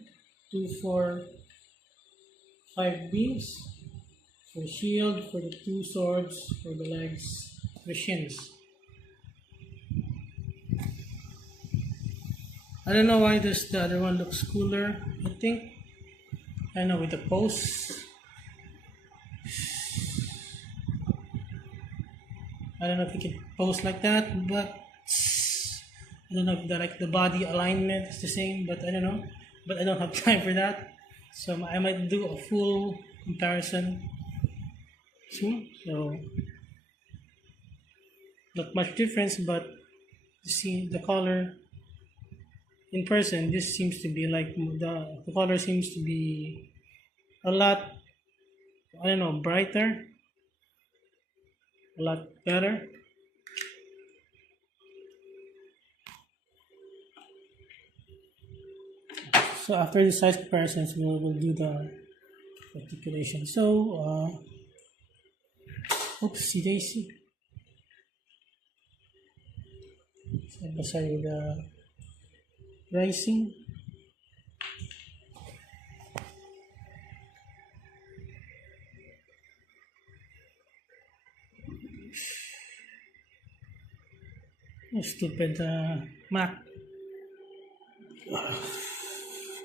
2, 4, 5 beams for the shield, for the 2 swords, for the legs, the shins. I don't know why the other one looks cooler. I know with the post. I don't know if you can post like that, but I don't know if the body alignment is the same, but I don't know. But I don't have time for that, so I might do a full comparison soon. So not much difference, but you see the color in person. This seems to be like the color seems to be a lot. I don't know, brighter, a lot better. So after the size comparisons, we will do the articulation. So, oopsie daisy. So, basa with the rising. Stupid Mac.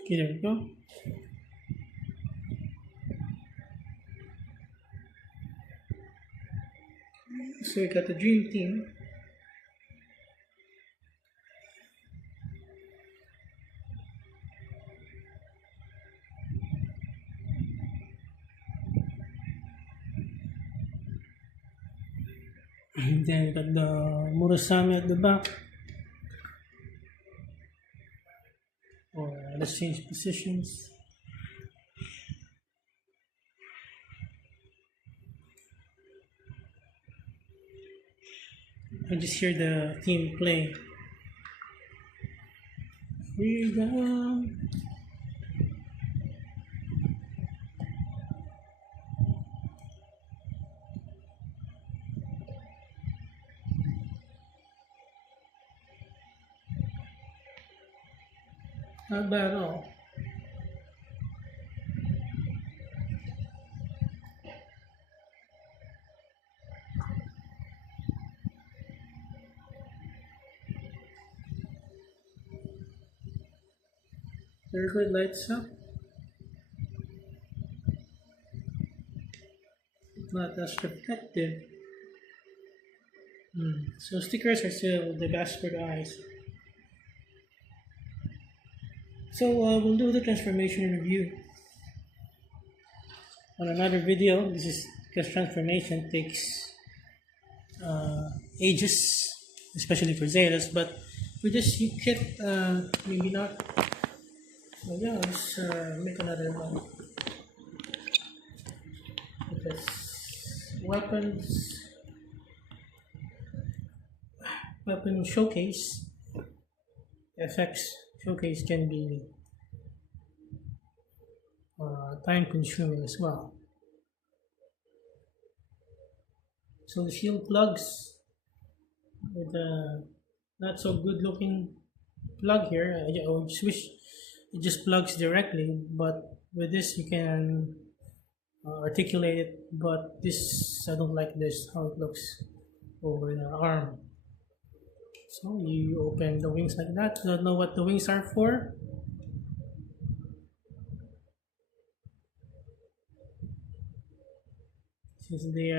Okay, there we go. So we got the dream team. Then we got the Murasame at the back. Let's change positions. I just hear the team play. Freedom. Not bad at all. Very good lights up. Not as reflective. So stickers are still the best for the eyes. So we'll do the transformation review on another video. This is because transformation takes ages, especially for Zetas, but for this you kit, maybe not. So yeah, let's make another one. Because weapon showcase, FX showcase can be time consuming as well. So the shield plugs with a not so good looking plug here. I just wish it just plugs directly, but with this you can articulate it. But this, I don't like this, how it looks over the arm. So you open the wings like that. Don't know what the wings are for. Since they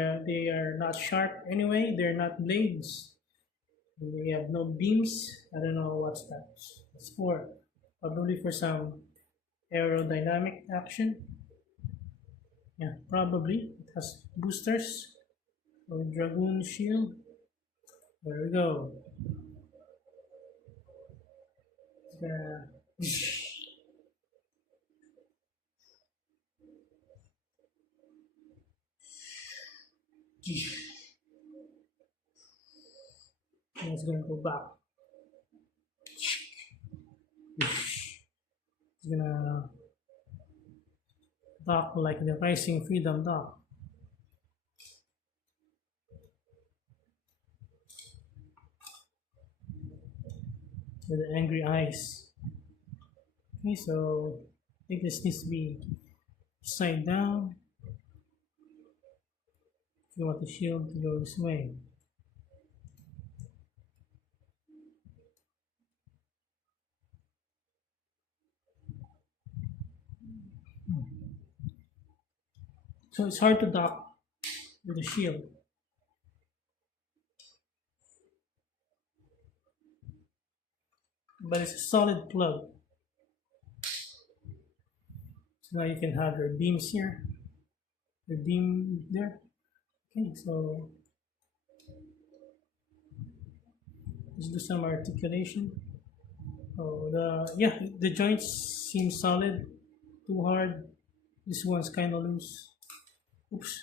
are not sharp anyway, they're not blades. They have no beams. I don't know what's that. It's for probably for some aerodynamic action. Yeah, probably. It has boosters or dragoon shield. There we go. It's gonna and it's gonna go back. It's gonna dock like the Rising Freedom dock. With the angry eyes. Okay, so I think this needs to be side down if you want the shield to go this way. So it's hard to dock with the shield. But it's a solid plug. So now you can have your beams here, your beam there. Okay, so let's do some articulation. Oh, the joints seem solid. Too hard. This one's kind of loose. Oops.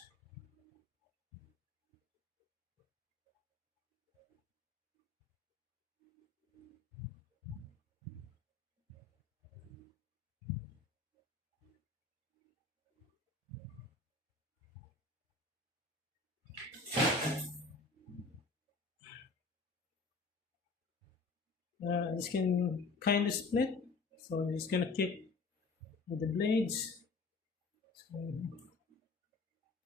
This can kind of split, so it's gonna kick with the blades. So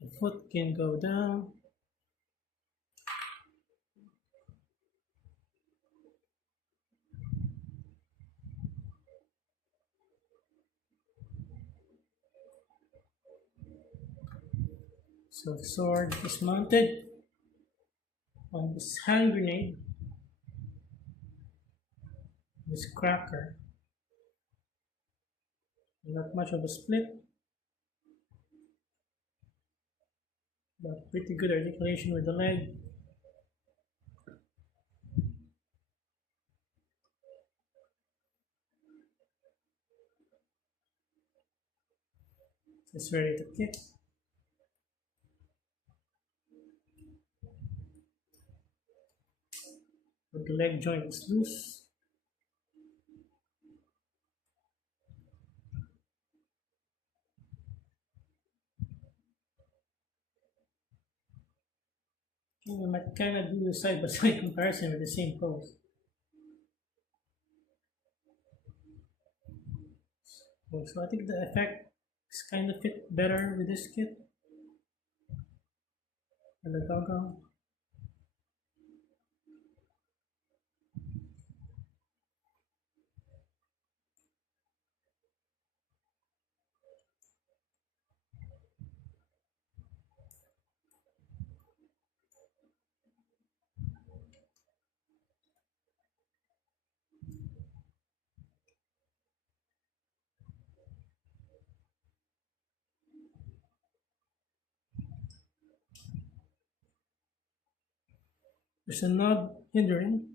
the foot can go down. So the sword is mounted on this hand grenade, this cracker. Not much of a split, but pretty good articulation with the leg. It's ready to kick. But the leg joint is loose. I might kind of do a side by side comparison with the same pose. So I think the effect is kind of fit better with this kit and the goggle. There's a knob hindering.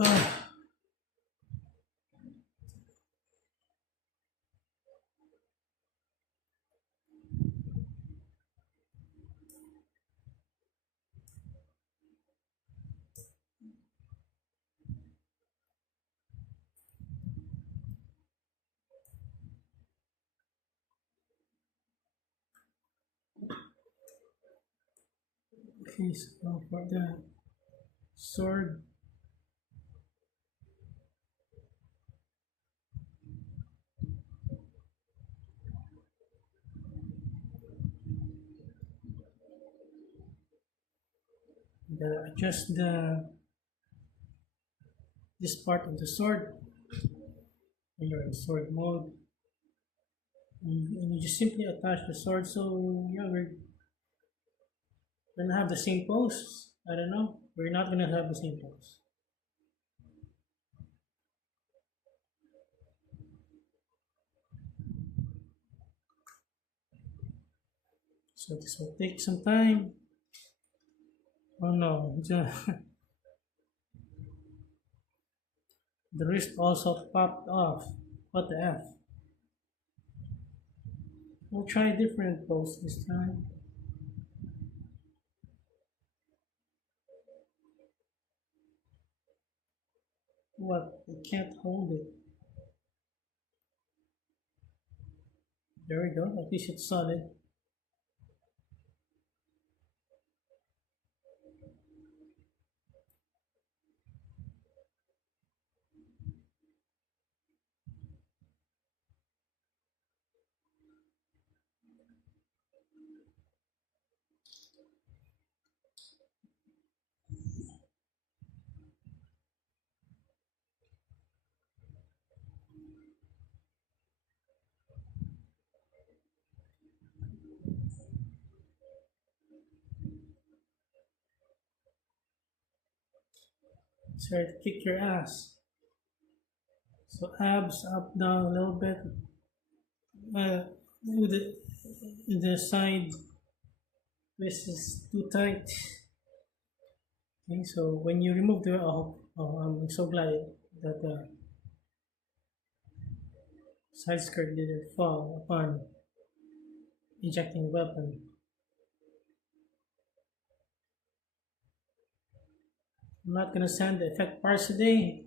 Uh, okay, so for the sword, adjust this part of the sword when you're in sword mode. And you just simply attach the sword. So yeah, we're gonna have the same pose. I don't know. We're not gonna have the same pose. So this will take some time. Oh no, the wrist also popped off. What the F? We'll try a different pose this time. What? I can't hold it. There we go. At least it's solid. It's ready to kick your ass. So abs up, down a little bit. With the side wrist is too tight. Okay, so when you remove the I'm so glad that the side skirt didn't fall upon ejecting the weapon. I'm not gonna send the effect parts today.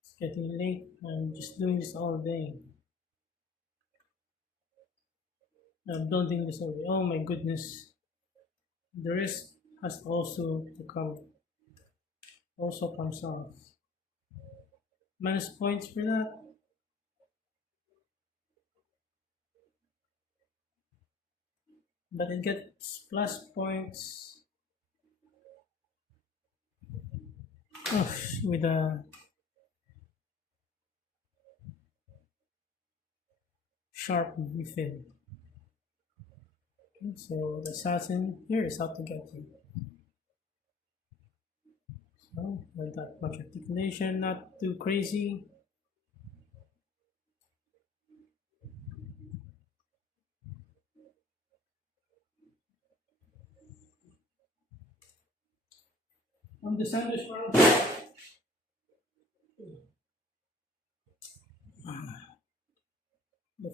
It's getting late. I'm just doing this all day. I'm building this all day. Oh my goodness. The rest has also to come. Also comes off. Minus points for that. But it gets plus points. Oh, with a sharp refill. Okay, so the assassin here is out to get you. So not that much articulation, not too crazy. The sandwich round. The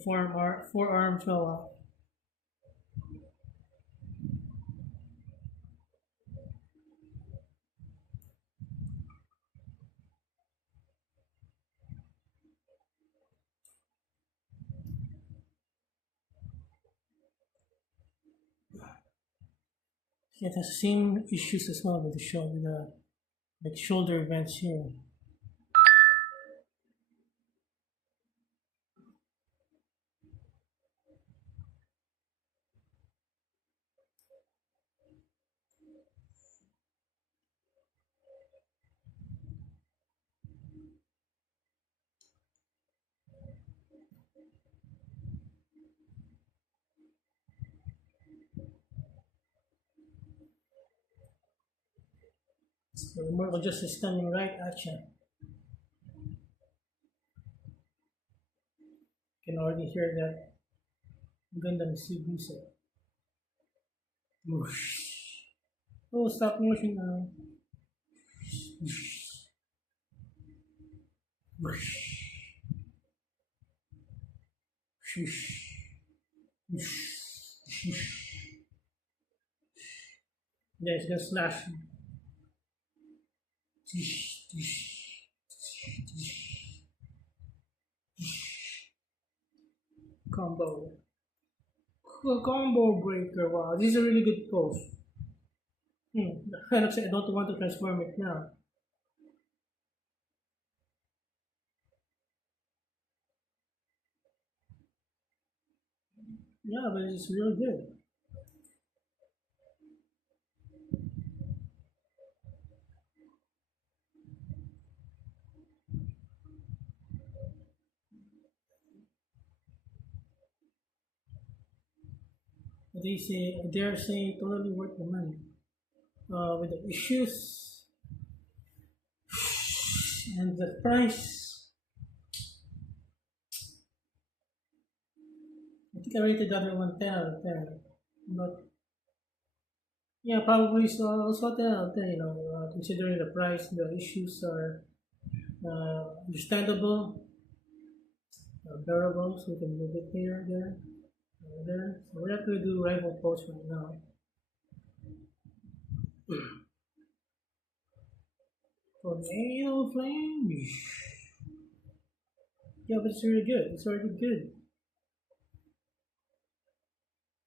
forearm fell off. It has the same issues as well with the shoulder, like shoulder events here. So Immortal just is standing right at you. You can already hear that Gundam music. Whoosh. Oh, stop motion now. Whoosh. Whoosh. Whoosh. Whoosh. Yeah, it's gonna slash. Combo. A combo breaker. Wow, this is a really good pose. Kind of say I don't want to transform it now. Yeah, but it's really good. They're saying totally worth the money. With the issues and the price, I think I rated the other one 10 out of 10. But yeah, probably so also 10 out of 10, considering the price, the issues are understandable, bearable, so we can move it here, there, there. So we're not going to do rival pose right now. Tornado flame. Yeah, but it's really good. It's already good.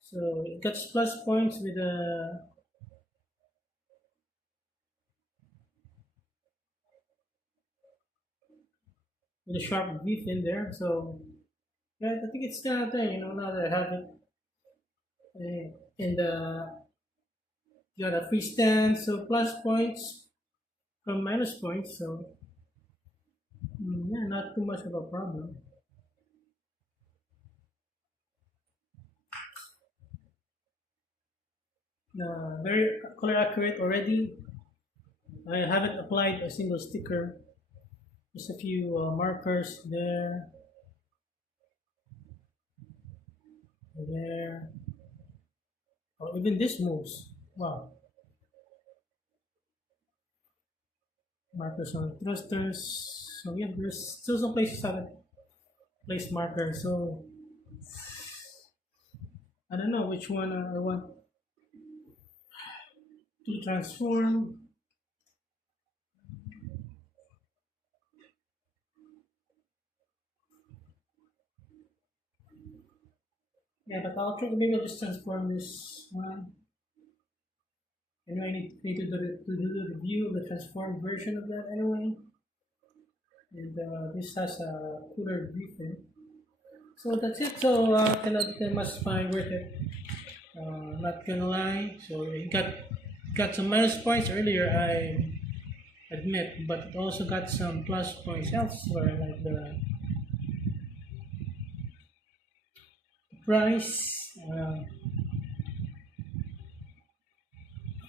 So it gets plus points with a sharp beef in there. So yeah, I think it's kind of thing. Now that I have it in the got a free stand, so plus points from minus points. So yeah, not too much of a problem. Very color accurate already. I haven't applied a single sticker. Just a few markers there, there. Oh, even this moves. Wow. Markers on thrusters. So yeah, there's still some places I haven't placed markers. So I don't know which one I want to transform. Yeah, but I'll try. Maybe I'll just transform this one. Anyway, I need to do the review of the transformed version of that anyway. And this has a cooler briefing. So that's it. So I must find worth it. Not gonna lie. So it got some minus points earlier, I admit, but it also got some plus points elsewhere, like the price.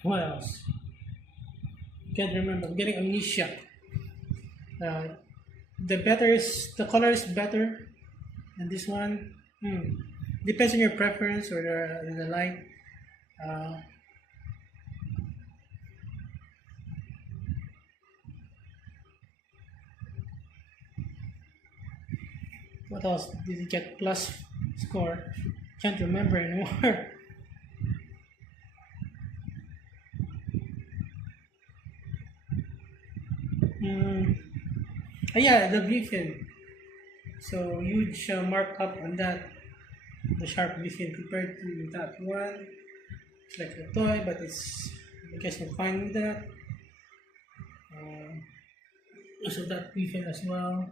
What else? Can't remember. I'm getting amnesia. The color is better, and this one depends on your preference or the light. What else did you get plus score? Can't remember anymore. Yeah, the briefing. So huge markup on that. The sharp briefing compared to that one. It's like a toy, but I guess I'm fine with that. Also that briefing as well.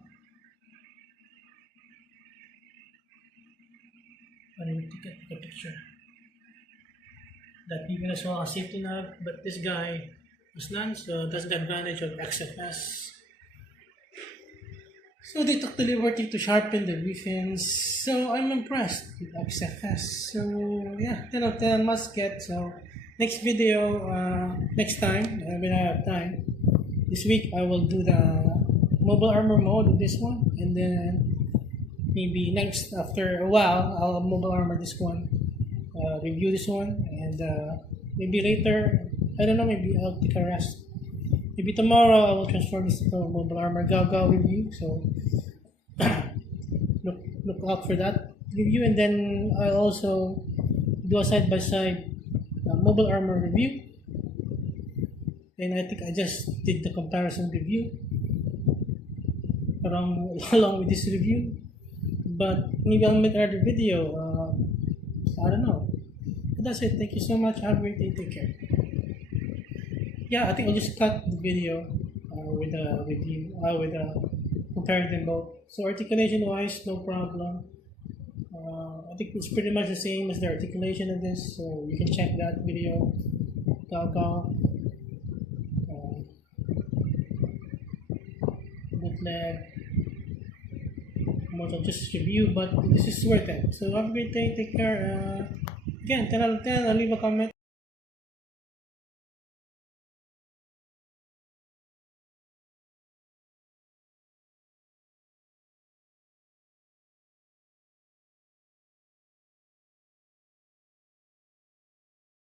I need to get the picture. That briefing as well has safety knob, but this guy was none, so that's the advantage of XFS. So they took the liberty to sharpen the briefings. So I'm impressed with XFS. So yeah, 10 out of 10 must get. So next video, next time, when I have time, this week I will do the mobile armor mode of this one, and then maybe next, after a while, I'll mobile armor this one, review this one, and maybe later, I don't know, maybe I'll take a rest. Maybe tomorrow I will transform this to mobile armor Gaga review, so look out for that review, and then I'll also do a side-by-side mobile armor review. And I think I just did the comparison review along with this review, but maybe I'll make another video. I don't know. But that's it. Thank you so much. Have a great day. Take care. Yeah, I think I'll just cut the video with comparing them both. So articulation wise, no problem. I think it's pretty much the same as the articulation of this, so you can check that video. Bootleg, Immortal, just review, but this is worth it. So have a great day. Take care. Again, 10 out of 10. I'll leave a comment.